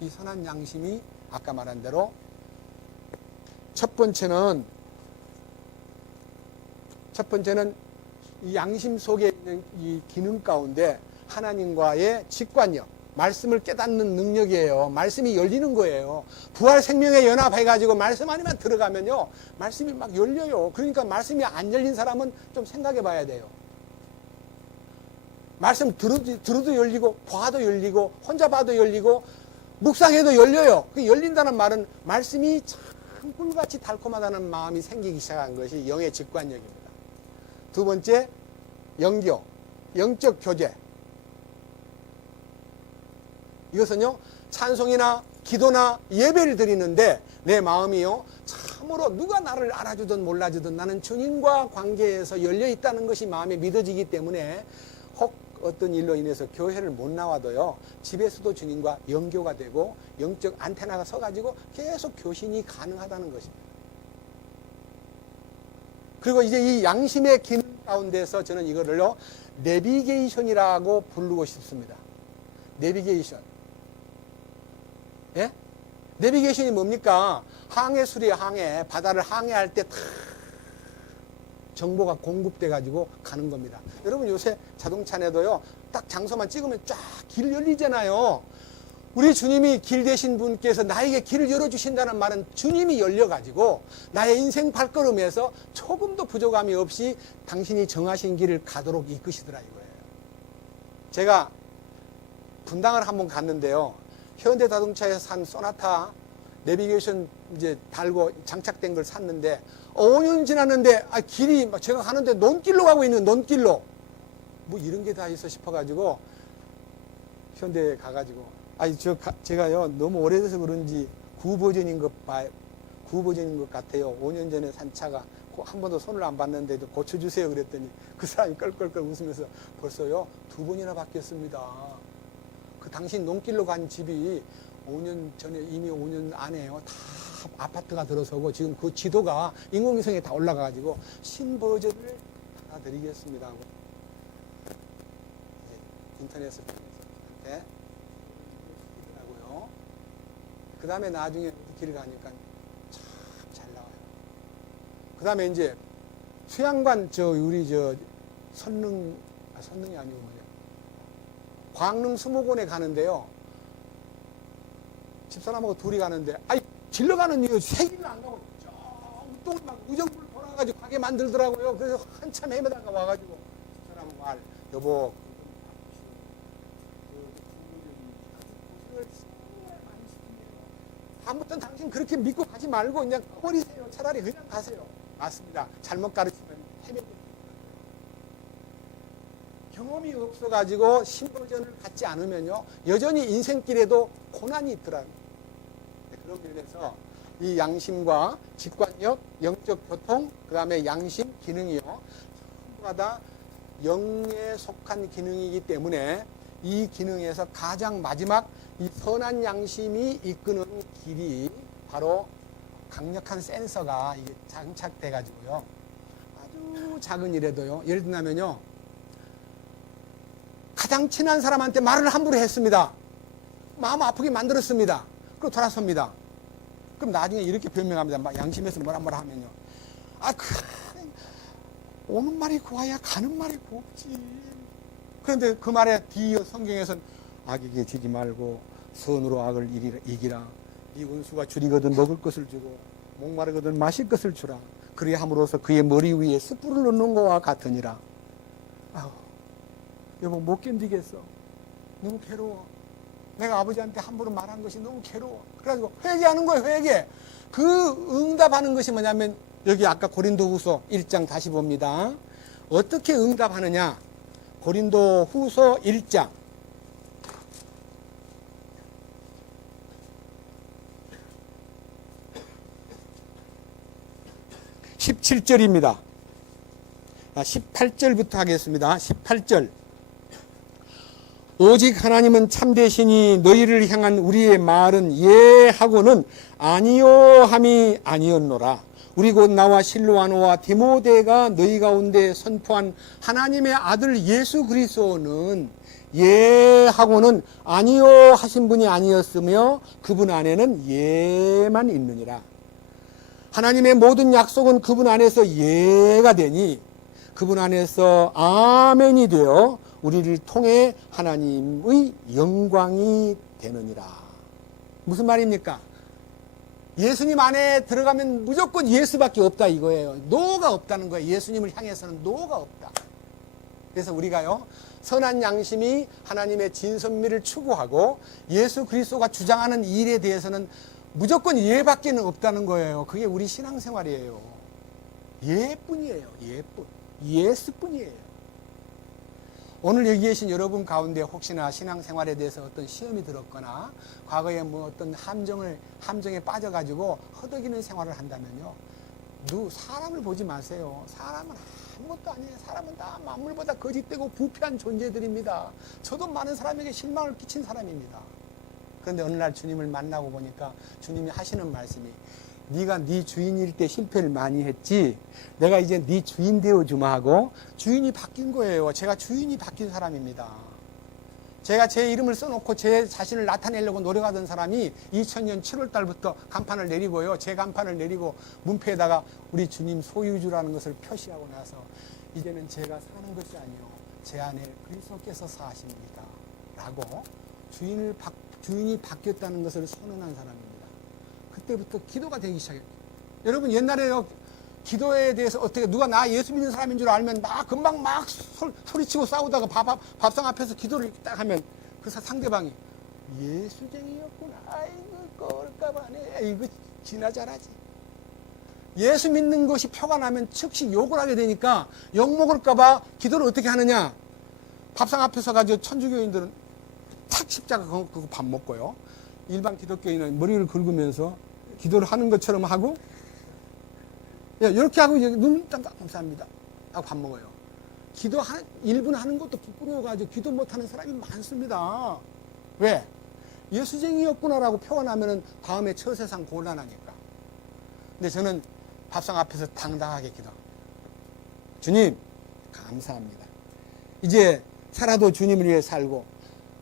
이 선한 양심이 아까 말한 대로 첫 번째는 이 양심 속에 있는 이 기능 가운데 하나님과의 직관력, 말씀을 깨닫는 능력이에요. 말씀이 열리는 거예요. 부활 생명에 연합해가지고 말씀 안에만 들어가면요, 말씀이 막 열려요. 그러니까 말씀이 안 열린 사람은 좀 생각해 봐야 돼요. 말씀 들어도 열리고, 봐도 열리고, 혼자 봐도 열리고, 묵상해도 열려요. 그 열린다는 말은 말씀이 참 꿀같이 달콤하다는 마음이 생기기 시작한 것이 영의 직관력입니다. 두 번째, 영교, 영적 교제. 이것은요, 찬송이나 기도나 예배를 드리는데 내 마음이요, 참으로 누가 나를 알아주든 몰라주든 나는 주님과 관계에서 열려 있다는 것이 마음에 믿어지기 때문에 혹 어떤 일로 인해서 교회를 못 나와도요, 집에서도 주님과 영교가 되고 영적 안테나가 서가지고 계속 교신이 가능하다는 것입니다. 그리고 이제 이 양심의 기능 가운데서 저는 이거를요, 내비게이션이라고 부르고 싶습니다. 내비게이션. 예? 내비게이션이 뭡니까? 항해술이 바다를 항해할 때 다 정보가 공급돼 가지고 가는 겁니다. 여러분, 요새 자동차 내도요, 딱 장소만 찍으면 쫙 길 열리잖아요. 우리 주님이 길 되신 분께서 나에게 길을 열어주신다는 말은 주님이 열려가지고 나의 인생 발걸음에서 조금도 부족함이 없이 당신이 정하신 길을 가도록 이끄시더라 이거예요. 제가 분당을 한번 갔는데요, 현대자동차에서 산 소나타 내비게이션 이제 달고 장착된 걸 샀는데 5년 지났는데 길이 제가 가는데 논길로 가고 있는, 논길로 뭐 이런 게 다 있어 싶어가지고 현대에 가가지고 제가요, 너무 오래돼서 그런지 구버전인 것 같아요. 5년 전에 산 차가 한 번도 손을 안 봤는데도 고쳐주세요 그랬더니 그 사람이 껄껄껄 웃으면서 벌써요 2번이나 바뀌었습니다. 그 당신 논길로 간 집이 5년 전에, 이미 5년 안에요, 다 아파트가 들어서고 지금 그 지도가 인공위성에 다 올라가가지고 신버전을 달아드렸습니다. 드리겠습니다 하고 인터넷을 통해서 하더라고요. 그 다음에 나중에 길을 가니까 참 잘 나와요. 그 다음에 이제 수양관 우리 선릉이 아니고 뭐냐, 광릉 수목원에 가는데요. 집사람하고 둘이 가는데, 길러 가는 이유 3길을 안 가고 또 막 우정부를 돌아가지고 가게 만들더라고요. 그래서 한참 헤매다가 와가지고 집사람하고 여보, 다음부터는 당신 그렇게 믿고 가지 말고 그냥 버리세요. 차라리 그냥 가세요. 맞습니다. 잘못 가르치면 헤매게 됩니다. 경험이 없어가지고 신버전을 갖지 않으면요, 여전히 인생길에도 고난이 있더라고요. 그런 면에서 이 양심과 직관력, 영적 교통, 그 다음에 양심, 기능이요, 전부가 다 영에 속한 기능이기 때문에 이 기능에서 가장 마지막 이 선한 양심이 이끄는 길이 바로 강력한 센서가 이게 장착돼 가지고요, 아주 작은 일에도요, 예를 들면요, 가장 친한 사람한테 말을 함부로 했습니다. 마음 아프게 만들었습니다. 그리고 돌아섭니다. 그럼 나중에 이렇게 변명합니다. 막 양심에서 뭐라 하면요, 오는 말이 고와야 가는 말이 곱지. 그런데 그 말에 뒤이어 성경에서는 악에게 지지 말고 선으로 악을 이기라. 이 원수가 줄이거든 먹을 것을 주고 목마르거든 마실 것을 주라. 그리 함으로써 그의 머리 위에 숯불을 넣는 것과 같으니라. 여보, 못 견디겠어. 너무 괴로워. 내가 아버지한테 함부로 말한 것이 너무 괴로워. 그래가지고 회개하는 거예요. 회개. 그 응답하는 것이 뭐냐면 여기 아까 고린도후서 1장 다시 봅니다. 어떻게 응답하느냐. 고린도후서 1장 17절입니다. 18절부터 하겠습니다. 18절. 오직 하나님은 참되시니 너희를 향한 우리의 말은 예하고는 아니요함이 아니었노라. 우리 곧 나와 실로아노와 디모데가 너희 가운데 선포한 하나님의 아들 예수 그리스도는 예하고는 아니요 하신 분이 아니었으며 그분 안에는 예만 있느니라. 하나님의 모든 약속은 그분 안에서 예가 되니 그분 안에서 아멘이 되어 우리를 통해 하나님의 영광이 되느니라. 무슨 말입니까? 예수님 안에 들어가면 무조건 예수밖에 없다 이거예요. 노가 없다는 거예요. 예수님을 향해서는 노가 없다. 그래서 우리가요, 선한 양심이 하나님의 진선미를 추구하고 예수 그리스도가 주장하는 일에 대해서는 무조건 예밖에는 없다는 거예요. 그게 우리 신앙생활이에요. 예뿐이에요. 예뿐. 예수뿐이에요. 오늘 여기 계신 여러분 가운데 혹시나 신앙생활에 대해서 어떤 시험이 들었거나 과거에 뭐 어떤 함정에 빠져가지고 허덕이는 생활을 한다면요, 사람을 보지 마세요. 사람은 아무것도 아니에요. 사람은 다 만물보다 거짓되고 부패한 존재들입니다. 저도 많은 사람에게 실망을 끼친 사람입니다. 그런데 어느 날 주님을 만나고 보니까 주님이 하시는 말씀이, 네가 네 주인일 때 실패를 많이 했지, 내가 이제 네 주인 되어주마 하고 주인이 바뀐 거예요. 제가 주인이 바뀐 사람입니다. 제가 제 이름을 써놓고 제 자신을 나타내려고 노력하던 사람이 2000년 7월 달부터 간판을 내리고요, 제 간판을 내리고 문패에다가 우리 주님 소유주라는 것을 표시하고 나서 이제는 제가 사는 것이 아니요 제 안에 그리스도께서 사십니다 라고 주인이 바뀌었다는 것을 선언한 사람입니다. 그때부터 기도가 되기 시작했죠. 여러분, 옛날에요, 기도에 대해서 어떻게 누가 나 예수 믿는 사람인 줄 알면 금방 소리치고 싸우다가 밥상 앞에서 기도를 딱 하면 그 상대방이 예수쟁이였구나, 아이고 꼴까봐네, 이거 지나 잘하지. 예수 믿는 것이 표가 나면 즉시 욕을 하게 되니까 욕먹을까봐 기도를 어떻게 하느냐, 밥상 앞에서 가지고 천주교인들은 탁 십자가 그거 밥 먹고요, 일반 기독교인은 머리를 긁으면서 기도를 하는 것처럼 하고, 이렇게 하고 눈 감사합니다 하고 밥 먹어요. 기도 1분 하는 것도 부끄러워가지고 기도 못하는 사람이 많습니다. 왜? 예수쟁이였구나라고 표현하면 다음에 처세상 곤란하니까. 근데 저는 밥상 앞에서 당당하게 기도, 주님 감사합니다. 이제 살아도 주님을 위해 살고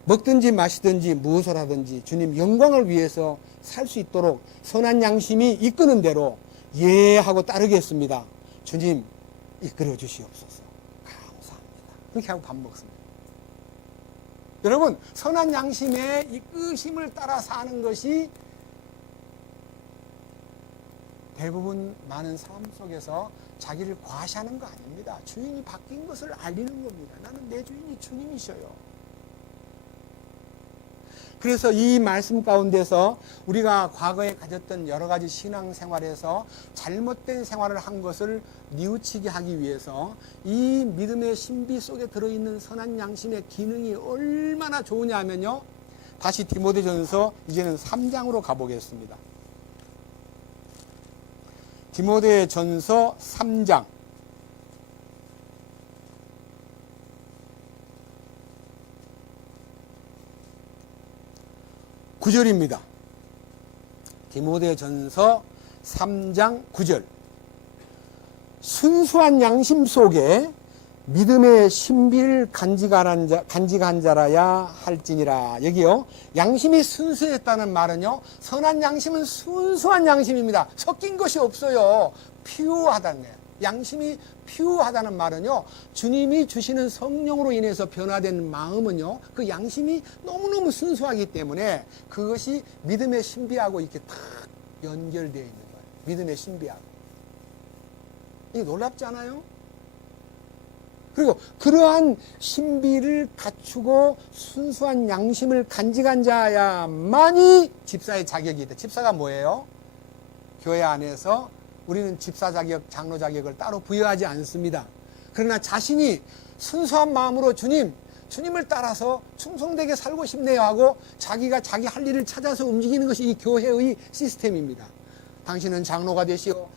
먹든지 마시든지 무엇을 하든지 주님 영광을 위해서 살 수 있도록 선한 양심이 이끄는 대로 예 하고 따르겠습니다. 주님 이끌어 주시옵소서. 감사합니다. 그렇게 하고 밥 먹습니다. 여러분, 선한 양심의 이끄심을 따라 사는 것이 대부분 많은 삶 속에서 자기를 과시하는 거 아닙니다. 주인이 바뀐 것을 알리는 겁니다. 나는 내 주인이 주님이셔요. 그래서 이 말씀 가운데서 우리가 과거에 가졌던 여러 가지 신앙생활에서 잘못된 생활을 한 것을 뉘우치게 하기 위해서 이 믿음의 신비 속에 들어있는 선한 양심의 기능이 얼마나 좋으냐 하면요. 다시 디모데전서 이제는 3장으로 가보겠습니다. 디모데전서 3장 9절입니다. 디모데전서 3장 9절. 순수한 양심 속에 믿음의 신비를 간직한 자라야 할지니라. 여기요. 양심이 순수했다는 말은요. 선한 양심은 순수한 양심입니다. 섞인 것이 없어요. 퓨어하다는 거예요. 양심이 퓨어하다는 말은요. 주님이 주시는 성령으로 인해서 변화된 마음은요. 그 양심이 너무너무 순수하기 때문에 그것이 믿음의 신비하고 이렇게 탁 연결되어 있는 거예요. 믿음의 신비하고. 이게 놀랍지 않아요? 그리고 그러한 신비를 갖추고 순수한 양심을 간직한 자야만이 집사의 자격이 있다. 집사가 뭐예요? 교회 안에서 우리는 집사 자격, 장로 자격을 따로 부여하지 않습니다. 그러나 자신이 순수한 마음으로 주님을 따라서 충성되게 살고 싶네요 하고 자기가 자기 할 일을 찾아서 움직이는 것이 이 교회의 시스템입니다. 당신은 장로가 되시오.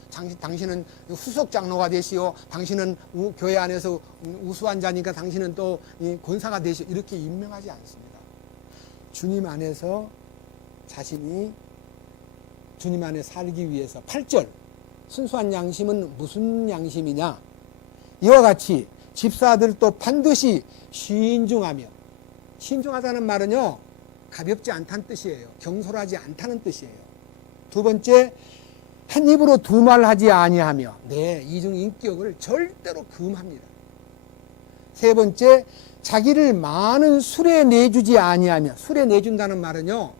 당신은 후속 장로가 되시오. 당신은 교회 안에서 우수한 자니까 당신은 또 권사가 되시오. 이렇게 임명하지 않습니다. 주님 안에서 자신이 주님 안에 살기 위해서 8절 순수한 양심은 무슨 양심이냐? 이와 같이 집사들도 반드시 신중하며, 신중하다는 말은요 가볍지 않다는 뜻이에요. 경솔하지 않다는 뜻이에요. 두 번째, 한 입으로 두 말하지 아니하며 이중인격을 절대로 금합니다. 세 번째, 자기를 많은 술에 내주지 아니하며, 술에 내준다는 말은요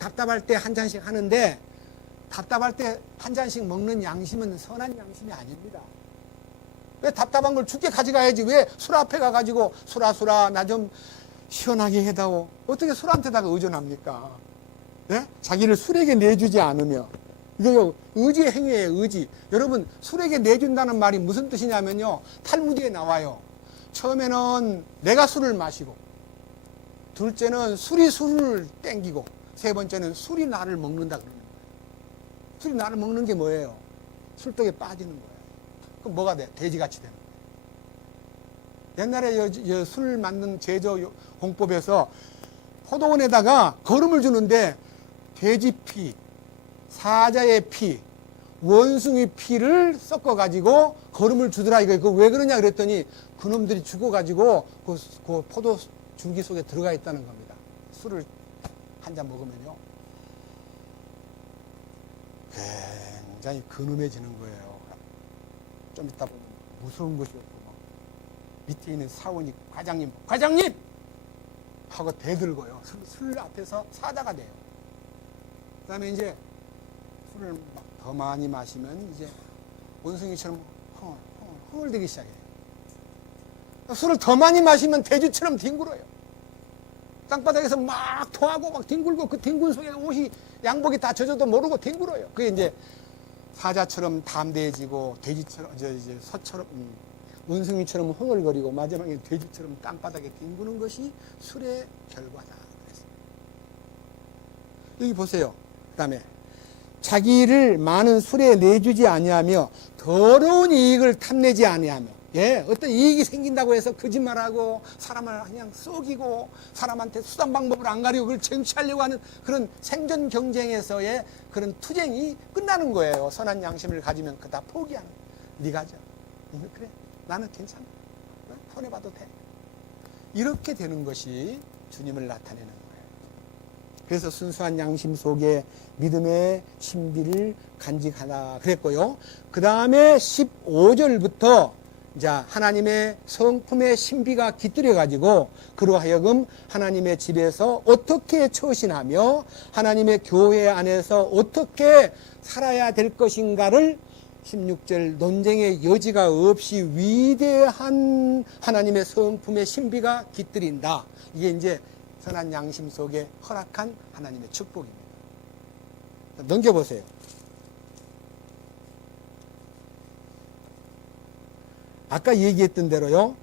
답답할 때 한 잔씩 하는데 답답할 때 한 잔씩 먹는 양심은 선한 양심이 아닙니다. 왜 답답한 걸 죽게 가져가야지 왜 술 앞에 가가지고 술아 나 좀 시원하게 해다오. 어떻게 술한테다가 의존합니까? 네? 자기를 술에게 내주지 않으며, 이거 의지의 행위예요. 의지. 여러분, 술에게 내준다는 말이 무슨 뜻이냐면요 탈무드에 나와요. 처음에는 내가 술을 마시고, 둘째는 술이 술을 땡기고, 세 번째는 술이 나를 먹는다 그러는 거예요. 술이 나를 먹는 게 뭐예요? 술독에 빠지는 거예요. 그럼 뭐가 돼? 돼지같이 되는 거예요. 옛날에 술 만든 제조 공법에서 포도원에다가 거름을 주는데 돼지 피, 사자의 피, 원숭이 피를 섞어가지고 거름을 주더라. 이거 왜 그러냐 그랬더니 그놈들이 죽어가지고 그 포도 줄기 속에 들어가 있다는 겁니다. 술을 한 잔 먹으면요. 굉장히 근엄해지는 거예요. 좀 이따 보면 무서운 것이 없고 밑에 있는 사원이 과장님 하고 대들고요. 술 앞에서 사자가 돼요. 그 다음에 이제 술을 막 더 많이 마시면 이제 원숭이처럼 흥얼대기 시작해요. 술을 더 많이 마시면 돼지처럼 뒹굴어요. 땅바닥에서 막 토하고 막 뒹굴고 그 뒹굴 속에 옷이 양복이 다 젖어도 모르고 뒹굴어요. 그게 이제 사자처럼 담대해지고 돼지처럼 이제 서처럼 원숭이처럼 흥얼거리고 마지막에 돼지처럼 땅바닥에 뒹구는 것이 술의 결과다. 그랬습니다. 여기 보세요. 그 다음에 자기를 많은 술에 내주지 아니하며 더러운 이익을 탐내지 아니하며, 어떤 이익이 생긴다고 해서 거짓말하고 사람을 그냥 속이고 사람한테 수단 방법을 안 가리고 그걸 쟁취하려고 하는 그런 생존 경쟁에서의 그런 투쟁이 끝나는 거예요. 선한 양심을 가지면 그다 포기하는 거예요. 네가 져. 그래 나는 괜찮아. 손해봐도 돼. 이렇게 되는 것이 주님을 나타내는 거예요. 그래서 순수한 양심 속에 믿음의 신비를 간직하라 그랬고요. 그 다음에 15절부터 자, 하나님의 성품의 신비가 깃들여 가지고 그로 하여금 하나님의 집에서 어떻게 처신하며 하나님의 교회 안에서 어떻게 살아야 될 것인가를 16절 논쟁의 여지가 없이 위대한 하나님의 성품의 신비가 깃들인다. 이게 이제 선한 양심 속에 허락한 하나님의 축복입니다. 넘겨보세요. 아까 얘기했던 대로요,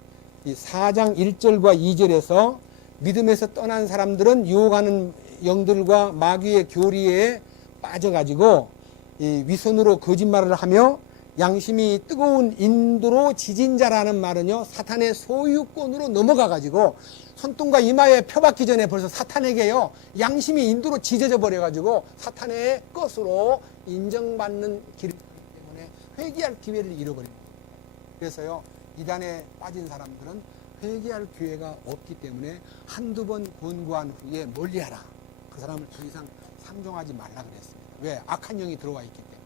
이 4장 1절과 2절에서 믿음에서 떠난 사람들은 유혹하는 영들과 마귀의 교리에 빠져가지고 이 위선으로 거짓말을 하며 양심이 뜨거운 인도로 지진자라는 말은요, 사탄의 소유권으로 넘어가가지고 손등과 이마에 펴박기 전에 벌써 사탄에게요, 양심이 인도로 지져져 버려가지고 사탄의 것으로 인정받는 길이기 때문에 회개할 기회를 잃어버립니다. 그래서요, 이단에 빠진 사람들은 회개할 기회가 없기 때문에 한두 번 권고한 후에 멀리하라. 그 사람을 더 이상 상종하지 말라 그랬습니다. 왜? 악한 영이 들어와 있기 때문에.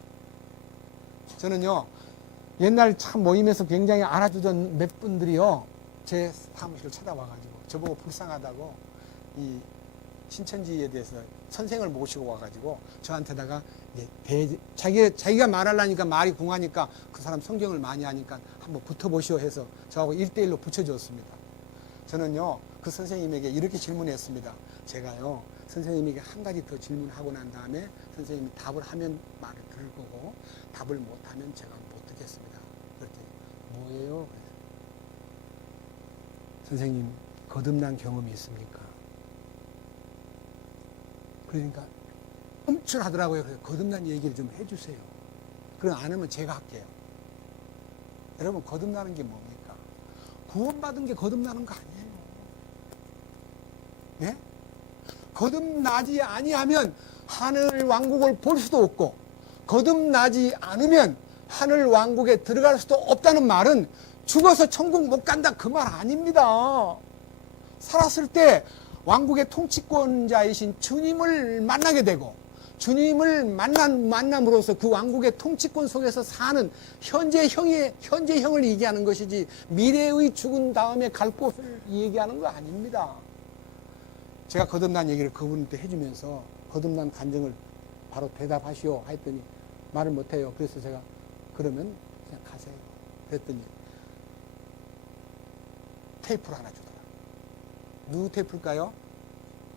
저는요, 옛날 참 모임에서 굉장히 알아주던 몇 분들이요, 제 사무실을 찾아와가지고 저보고 불쌍하다고 이 신천지에 대해서 선생을 모시고 와가지고 저한테다가 자기가 말하려니까 말이 공하니까 그 사람 성경을 많이 하니까 한번 붙어보시오 해서 저하고 1대1로 붙여줬습니다. 저는요, 그 선생님에게 이렇게 질문했습니다. 제가요, 선생님에게 한 가지 더 질문하고 난 다음에 선생님이 답을 하면 말을 들을 거고 답을 못하면 제가 못 듣겠습니다. 그랬더니 뭐예요? 선생님, 거듭난 경험이 있습니까? 그러니까 움찔하더라고요. 그래서 거듭난 얘기를 좀 해주세요. 그럼 안 하면 제가 할게요. 여러분, 거듭나는 게 뭡니까? 구원받은 게 거듭나는 거 아니에요. 예? 거듭나지 아니하면 하늘 왕국을 볼 수도 없고, 거듭나지 않으면 하늘 왕국에 들어갈 수도 없다는 말은 죽어서 천국 못 간다 그 말 아닙니다. 살았을 때 왕국의 통치권자이신 주님을 만나게 되고 주님을 만남으로써 그 왕국의 통치권 속에서 사는 현재형을 얘기하는 것이지 미래의 죽은 다음에 갈 곳을 얘기하는 거 아닙니다. 제가 거듭난 얘기를 그분한테 해주면서 거듭난 간증을 바로 대답하시오 했더니 말을 못해요. 그래서 제가 그러면 그냥 가세요 그랬더니 테이프를 하나 주더라고요. 누구 테이프일까요?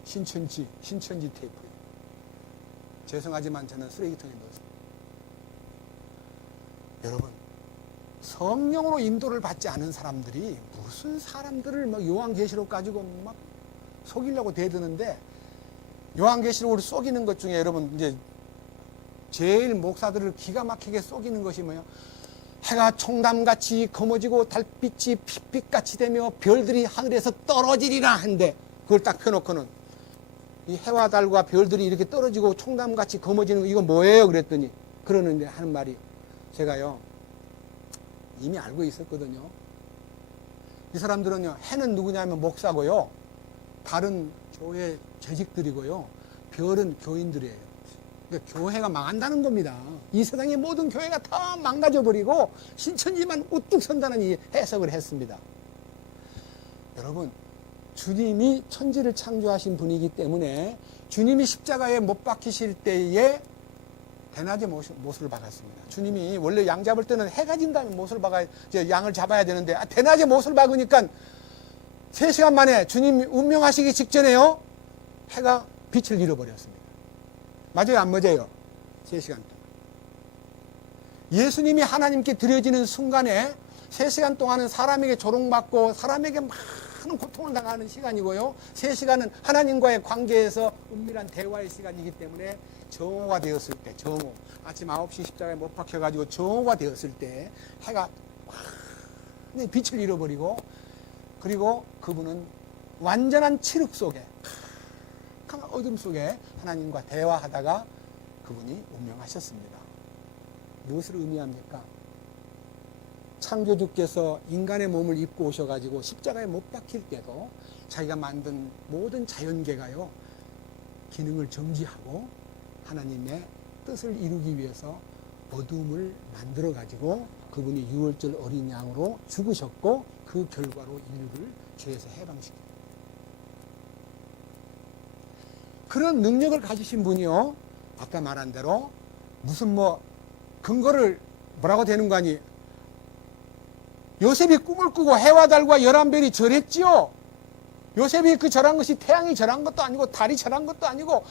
신천지 테이프. 죄송하지만 저는 쓰레기통에 넣었습니다. 여러분, 성령으로 인도를 받지 않은 사람들이 무슨 사람들을 막 요한계시록 가지고 막 속이려고 대드는데, 요한계시록을 속이는 것 중에 여러분 이제 제일 목사들을 기가 막히게 속이는 것이 뭐예요? 해가 총담같이 검어지고 달빛이 핏빛같이 되며 별들이 하늘에서 떨어지리라 한데, 그걸 딱 펴놓고는 이 해와 달과 별들이 이렇게 떨어지고 총담같이 검어지는 거, 이거 뭐예요? 그랬더니 그러는데 하는 말이, 제가요 이미 알고 있었거든요. 이 사람들은요, 해는 누구냐면 목사고요, 달은 교회 재직들이고요, 별은 교인들이에요. 그러니까 교회가 망한다는 겁니다. 이 세상의 모든 교회가 다 망가져버리고 신천지만 우뚝 선다는 이 해석을 했습니다. 여러분, 주님이 천지를 창조하신 분이기 때문에 주님이 십자가에 못 박히실 때에 대낮에 못을 박았습니다. 주님이 원래 양 잡을 때는 해가 진 다음에 못을 박아야, 양을 잡아야 되는데 대낮에 못을 박으니까 3시간 만에 주님이 운명하시기 직전에요, 해가 빛을 잃어버렸습니다. 맞아요, 안 맞아요? 3시간 동안. 예수님이 하나님께 드려지는 순간에 3시간 동안은 사람에게 조롱받고 사람에게 많은 고통을 당하는 시간이고요, 3시간은 하나님과의 관계에서 은밀한 대화의 시간이기 때문에 정오가 되었을 때, 정오, 아침 9시 십자가에 못 박혀가지고 정오가 되었을 때 해가 완전히 빛을 잃어버리고, 그리고 그분은 완전한 칠흑 속에, 큰 어둠 속에 하나님과 대화하다가 그분이 운명하셨습니다. 무엇을 의미합니까? 창조주께서 인간의 몸을 입고 오셔가지고 십자가에 못 박힐 때도 자기가 만든 모든 자연계가요, 기능을 정지하고 하나님의 뜻을 이루기 위해서 어둠을 만들어가지고 그분이 유월절 어린 양으로 죽으셨고 그 결과로 인류를 죄에서 해방시킵니다. 그런 능력을 가지신 분이요, 아까 말한 대로 무슨 뭐 근거를 뭐라고 되는 거 아니? 요셉이 꿈을 꾸고 해와 달과 11별이 절했지요. 요셉이 그 절한 것이 태양이 절한 것도 아니고 달이 절한 것도 아니고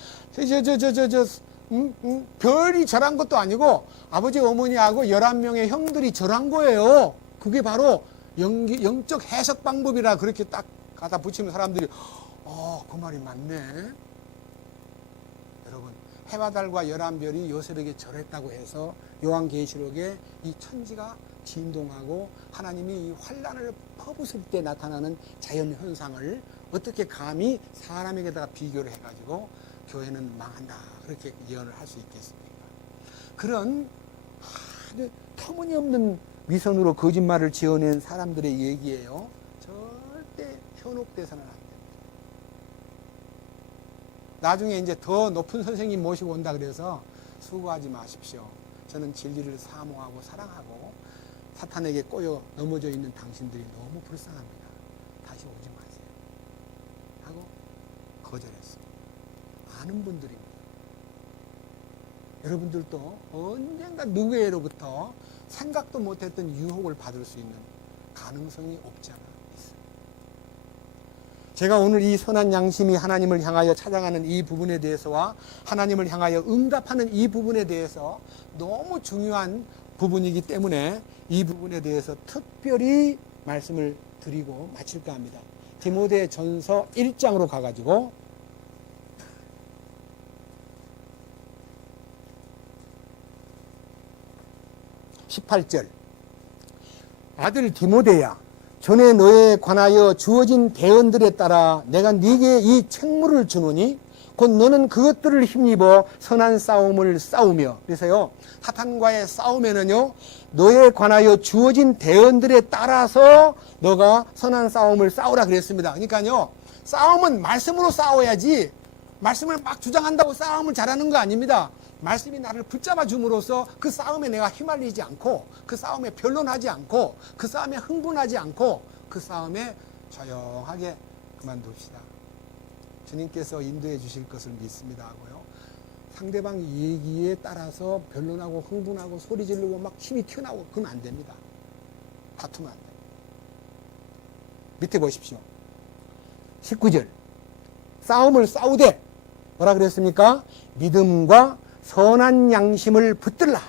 별이 절한 것도 아니고 아버지 어머니하고 11명의 형들이 절한 거예요. 그게 바로 영적 해석 방법이라 그렇게 딱 갖다 붙이면 사람들이 그 말이 맞네. 여러분, 해와 달과 11별이 요셉에게 절했다고 해서 요한계시록에 이 천지가 진동하고 하나님이 이 환란을 퍼붓을 때 나타나는 자연현상을 어떻게 감히 사람에게다가 비교를 해가지고 교회는 망한다 그렇게 예언을 할 수 있겠습니까? 그런 아주 터무니없는 위선으로 거짓말을 지어낸 사람들의 얘기예요. 절대 현혹돼서는 안 됩니다. 나중에 이제 더 높은 선생님 모시고 온다 그래서 수고하지 마십시오. 저는 진리를 사모하고 사랑하고 사탄에게 꼬여 넘어져 있는 당신들이 너무 불쌍합니다. 다시 오지 마세요. 하고 거절했어요. 아는 분들입니다. 여러분들도 언젠가 누구에게로부터 생각도 못했던 유혹을 받을 수 있는 가능성이 없지 않아 있어요. 제가 오늘 이 선한 양심이 하나님을 향하여 찾아가는 이 부분에 대해서와 하나님을 향하여 응답하는 이 부분에 대해서 너무 중요한 부분이기 때문에 이 부분에 대해서 특별히 말씀을 드리고 마칠까 합니다. 디모데 전서 1장으로 가가지고 18절, 아들 디모데야, 전에 너에 관하여 주어진 대언들에 따라 내가 네게 이 책무를 주노니 곧 너는 그것들을 힘입어 선한 싸움을 싸우며. 그래서요, 사탄과의 싸움에는요, 너에 관하여 주어진 대언들에 따라서 너가 선한 싸움을 싸우라 그랬습니다. 그러니까요, 싸움은 말씀으로 싸워야지 말씀을 막 주장한다고 싸움을 잘하는 거 아닙니다. 말씀이 나를 붙잡아 줌으로써 그 싸움에 내가 휘말리지 않고, 그 싸움에 변론하지 않고, 그 싸움에 흥분하지 않고, 그 싸움에 조용하게 그만둡시다. 주님께서 인도해 주실 것을 믿습니다 하고요, 상대방 얘기에 따라서 변론하고 흥분하고 소리 지르고 막 힘이 튀어나오고 그러면 안 됩니다. 다투면 안 됩니다. 밑에 보십시오. 19절, 싸움을 싸우되 뭐라 그랬습니까? 믿음과 선한 양심을 붙들라.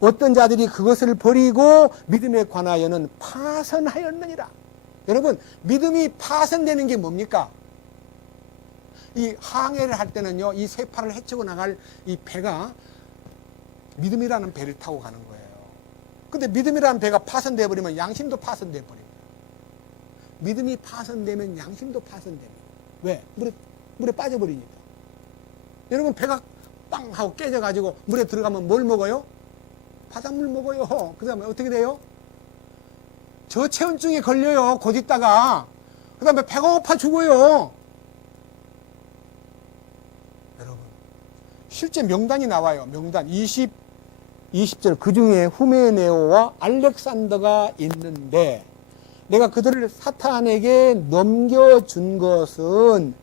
어떤 자들이 그것을 버리고 믿음에 관하여는 파선하였느니라. 여러분, 믿음이 파선되는 게 뭡니까? 이 항해를 할 때는요, 이 세파를 헤치고 나갈 이 배가 믿음이라는 배를 타고 가는 거예요. 근데 믿음이라는 배가 파선돼 버리면 양심도 파선돼 버립니다. 믿음이 파선되면 양심도 파선됩니다. 왜? 물에 빠져버리니까. 여러분, 배가 빵 하고 깨져가지고 물에 들어가면 뭘 먹어요? 바닷물 먹어요. 그 다음에 어떻게 돼요? 저체온증에 걸려요. 곧 있다가. 그 다음에 배가 고파 죽어요. 여러분, 실제 명단이 나와요. 명단 20절. 그 중에 후메네오와 알렉산더가 있는데 내가 그들을 사탄에게 넘겨준 것은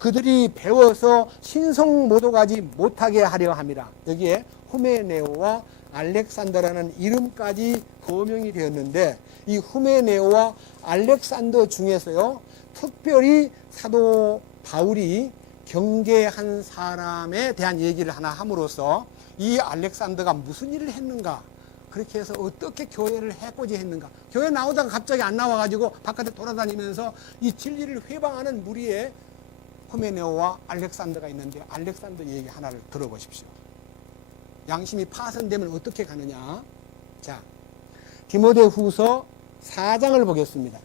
그들이 배워서 신성모독하지 못하게 하려 함이라. 여기에 후메네오와 알렉산더라는 이름까지 거명이 되었는데, 이 후메네오와 알렉산더 중에서요, 특별히 사도 바울이 경계한 사람에 대한 얘기를 하나 함으로써 이 알렉산더가 무슨 일을 했는가, 그렇게 해서 어떻게 교회를 해코지 했는가, 교회 나오다가 갑자기 안 나와가지고 바깥에 돌아다니면서 이 진리를 회방하는 무리에 후메네오와 알렉산더가 있는데, 알렉산더 얘기 하나를 들어보십시오. 양심이 파선되면 어떻게 가느냐. 자, 디모데 후서 4장을 보겠습니다.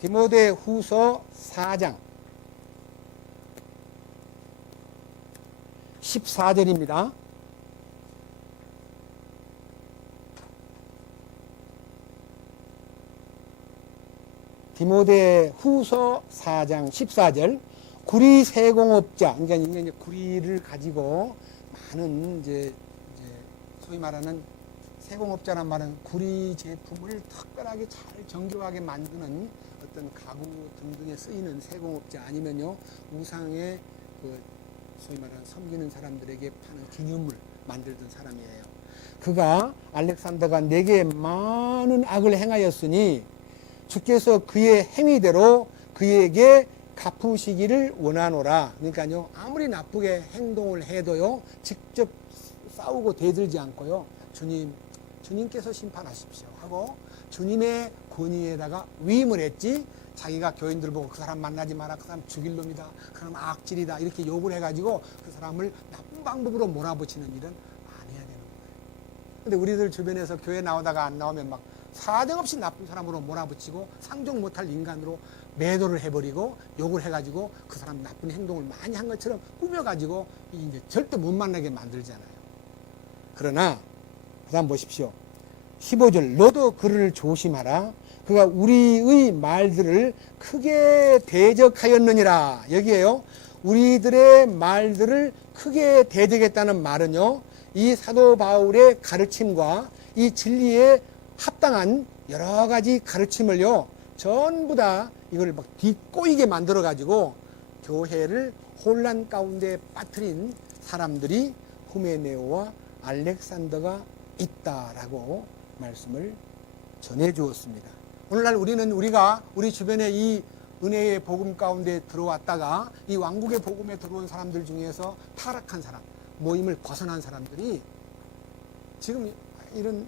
디모데 후서 4장 14절입니다. 디모데 후서 4장 14절. 구리 세공업자, 그러니까 이제 구리를 가지고 많은 이제 소위 말하는 세공업자란 말은 구리 제품을 특별하게 잘 정교하게 만드는 어떤 가구 등등에 쓰이는 세공업자, 아니면요 우상의 그 소위 말하는 섬기는 사람들에게 파는 기념물 만들던 사람이에요. 그가 알렉산더가 내게 많은 악을 행하였으니 주께서 그의 행위대로 그에게 갚으시기를 원하노라. 그러니까요 아무리 나쁘게 행동을 해도요 직접 싸우고 대들지 않고요 주님께서 심판하십시오 하고 주님의 권위에다가 위임을 했지, 자기가 교인들 보고 그 사람 만나지 마라, 그 사람 죽일 놈이다, 그 사람 악질이다 이렇게 욕을 해가지고 그 사람을 나쁜 방법으로 몰아붙이는 일은 안 해야 되는 거예요. 근데 우리들 주변에서 교회 나오다가 안 나오면 막 사정없이 나쁜 사람으로 몰아붙이고 상종 못할 인간으로 매도를 해버리고 욕을 해가지고 그 사람 나쁜 행동을 많이 한 것처럼 꾸며가지고 이제 절대 못 만나게 만들잖아요. 그러나 그 다음 보십시오. 15절. 너도 그를 조심하라. 그가 우리의 말들을 크게 대적하였느니라. 여기에요. 우리들의 말들을 크게 대적했다는 말은요, 이 사도 바울의 가르침과 이 진리에 합당한 여러 가지 가르침을요 전부 다 이걸 막 뒷꼬이게 만들어 가지고 교회를 혼란 가운데 빠뜨린 사람들이 후메네오와 알렉산더가 있다라고 말씀을 전해 주었습니다. 오늘날 우리가 우리 주변에 이 은혜의 복음 가운데 들어왔다가 이 왕국의 복음에 들어온 사람들 중에서 타락한 사람, 모임을 벗어난 사람들이 지금 이런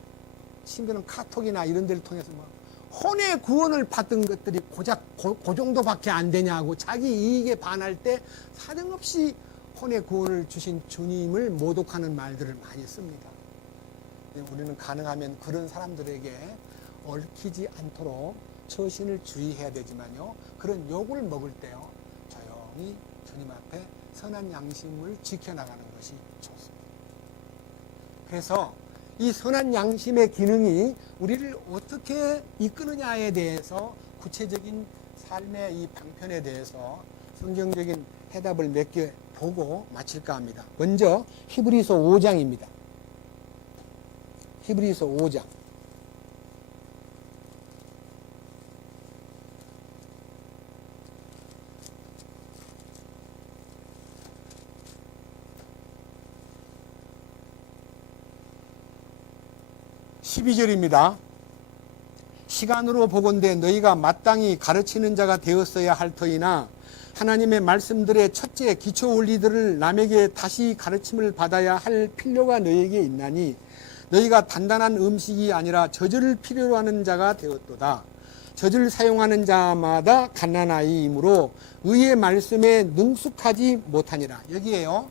심지어는 카톡이나 이런 데를 통해서 뭐 혼의 구원을 받던 것들이 고작 그 정도밖에 안 되냐고 자기 이익에 반할 때 사정없이 혼의 구원을 주신 주님을 모독하는 말들을 많이 씁니다. 우리는 가능하면 그런 사람들에게 얽히지 않도록 처신을 주의해야 되지만요, 그런 욕을 먹을 때요 조용히 주님 앞에 선한 양심을 지켜나가는 것이 좋습니다. 그래서 이 선한 양심의 기능이 우리를 어떻게 이끄느냐에 대해서 구체적인 삶의 이 방편에 대해서 성경적인 해답을 몇 개 보고 마칠까 합니다. 먼저 히브리서 5장입니다. 히브리서 5장. (12절입니다) 시간으로 보건대 너희가 마땅히 가르치는 자가 되었어야 할 터이나 하나님의 말씀들의 첫째 기초 원리들을 남에게 다시 가르침을 받아야 할 필요가 너희에게 있나니 너희가 단단한 음식이 아니라 젖을 필요로 하는 자가 되었도다. 젖을 사용하는 자마다 갓난아이이므로 의의 말씀에 능숙하지 못하니라. 여기에요,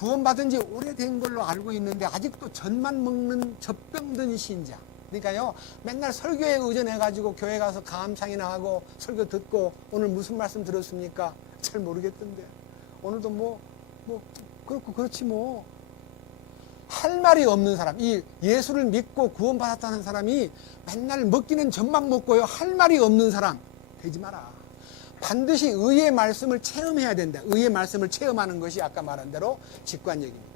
구원받은 지 오래된 걸로 알고 있는데 아직도 젖만 먹는 젖병든 신자, 그러니까요 맨날 설교에 의존해가지고 교회 가서 감상이나 하고 설교 듣고 오늘 무슨 말씀 들었습니까? 잘 모르겠던데 오늘도 뭐 그렇고 그렇지 뭐 할 말이 없는 사람, 이 예수를 믿고 구원받았다는 사람이 맨날 먹기는 젖만 먹고요 할 말이 없는 사람 되지 마라. 반드시 의의 말씀을 체험해야 된다. 의의 말씀을 체험하는 것이 아까 말한 대로 직관력입니다.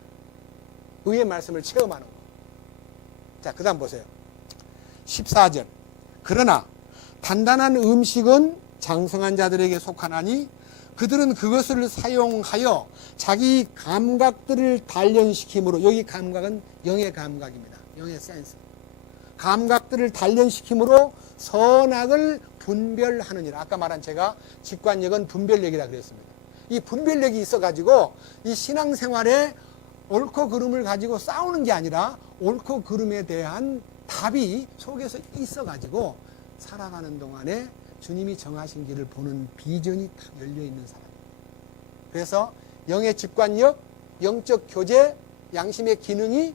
의의 말씀을 체험하는 것. 자, 그 다음 보세요. 14절. 그러나 단단한 음식은 장성한 자들에게 속하나니 그들은 그것을 사용하여 자기 감각들을 단련시킴으로, 여기 감각은 영의 감각입니다. 영의 센스. 감각들을 단련시킴으로 선악을 분별하느니라. 아까 말한 제가 직관력은 분별력이라 그랬습니다. 이 분별력이 있어가지고 이 신앙생활에 옳고 그름을 가지고 싸우는 게 아니라 옳고 그름에 대한 답이 속에서 있어가지고 살아가는 동안에 주님이 정하신 길을 보는 비전이 딱 열려있는 사람입니다. 그래서 영의 직관력, 영적 교제, 양심의 기능이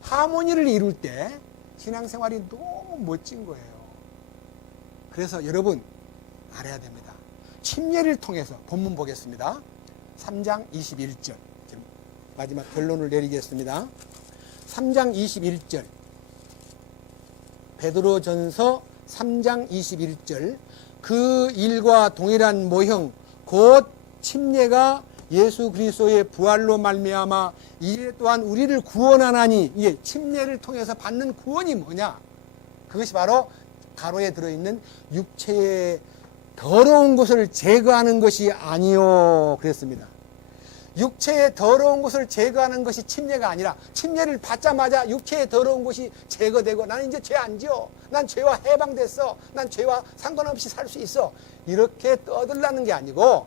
하모니를 이룰 때 신앙생활이 너무 멋진 거예요. 그래서 여러분 알아야 됩니다. 침례를 통해서 본문 보겠습니다. 3장 21절. 마지막 결론을 내리겠습니다. 3장 21절. 베드로전서 3장 21절. 그 일과 동일한 모형 곧 침례가 예수 그리스도의 부활로 말미암아 이제 또한 우리를 구원하나니, 이게 침례를 통해서 받는 구원이 뭐냐? 그것이 바로 가로에 들어있는 육체의 더러운 것을 제거하는 것이 아니요 그랬습니다. 육체의 더러운 것을 제거하는 것이 침례가 아니라, 침례를 받자마자 육체의 더러운 것이 제거되고 나는 이제 죄 안 지어, 난 죄와 해방됐어, 난 죄와 상관없이 살 수 있어, 이렇게 떠들라는 게 아니고,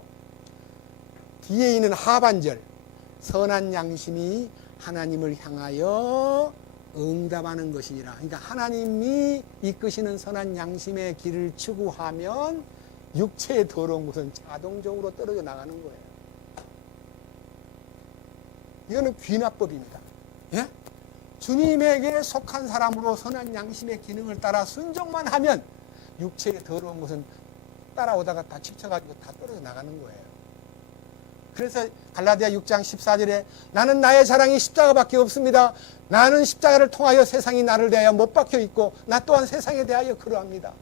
뒤에 있는 하반절, 선한 양심이 하나님을 향하여 응답하는 것이니라. 그러니까 하나님이 이끄시는 선한 양심의 길을 추구하면 육체의 더러운 것은 자동적으로 떨어져 나가는 거예요. 이거는 귀납법입니다. 예? 주님에게 속한 사람으로 선한 양심의 기능을 따라 순종만 하면 육체의 더러운 것은 따라오다가 다 집쳐가지고 다 떨어져 나가는 거예요. 그래서 갈라디아 6장 14절에 나는 나의 자랑이 십자가밖에 없습니다. 나는 십자가를 통하여 세상이 나를 대하여 못 박혀 있고 나 또한 세상에 대하여 그러합니다.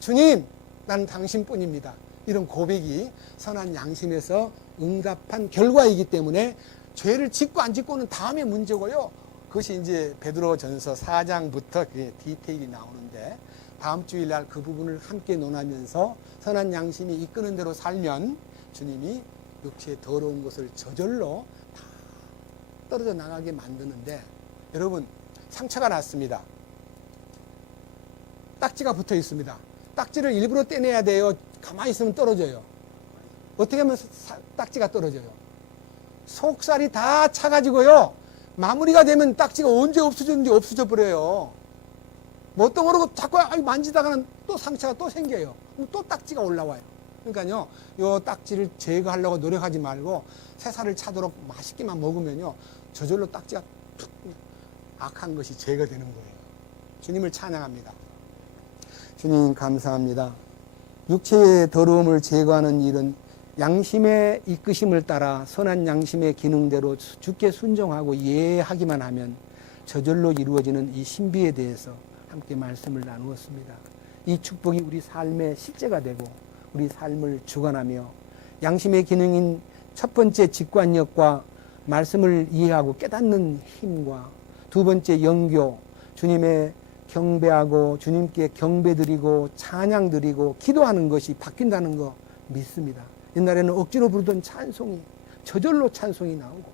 주님, 나는 당신뿐입니다. 이런 고백이 선한 양심에서 응답한 결과이기 때문에 죄를 짓고 안 짓고는 다음의 문제고요. 그것이 이제 베드로전서 4장부터 그 디테일이 나오는데, 다음 주일날 그 부분을 함께 논하면서 선한 양심이 이끄는 대로 살면 주님이 육체의 더러운 것을 저절로 다 떨어져 나가게 만드는데, 여러분, 상처가 났습니다. 딱지가 붙어 있습니다. 딱지를 일부러 떼내야 돼요? 가만히 있으면 떨어져요? 어떻게 하면 딱지가 떨어져요? 속살이 다 차가지고요, 마무리가 되면 딱지가 언제 없어졌는지 없어져 버려요. 뭣도 모르고 자꾸 만지다가는 또 상처가 또 생겨요. 또 딱지가 올라와요. 그러니까요, 요 딱지를 제거하려고 노력하지 말고 새살을 차도록 맛있게만 먹으면요, 저절로 딱지가 툭 악한 것이 제거되는 거예요. 주님을 찬양합니다. 주님 감사합니다. 육체의 더러움을 제거하는 일은 양심의 이끄심을 따라 선한 양심의 기능대로 주께 순종하고 예하기만 하면 저절로 이루어지는 이 신비에 대해서 함께 말씀을 나누었습니다. 이 축복이 우리 삶의 실제가 되고 우리 삶을 주관하며 양심의 기능인 첫 번째 직관력과 말씀을 이해하고 깨닫는 힘과 두 번째 영교, 주님의 경배하고 주님께 경배드리고 찬양드리고 기도하는 것이 바뀐다는 거 믿습니다. 옛날에는 억지로 부르던 찬송이 저절로 찬송이 나오고,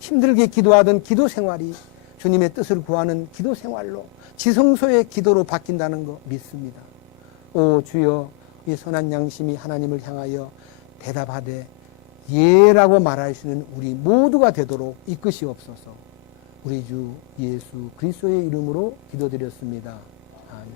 힘들게 기도하던 기도 생활이 주님의 뜻을 구하는 기도 생활로 지성소의 기도로 바뀐다는 거 믿습니다. 오 주여, 이 선한 양심이 하나님을 향하여 대답하되 예라고 말할 수 있는 우리 모두가 되도록 이끄시옵소서. 우리 주 예수 그리스도의 이름으로 기도드렸습니다. 아멘.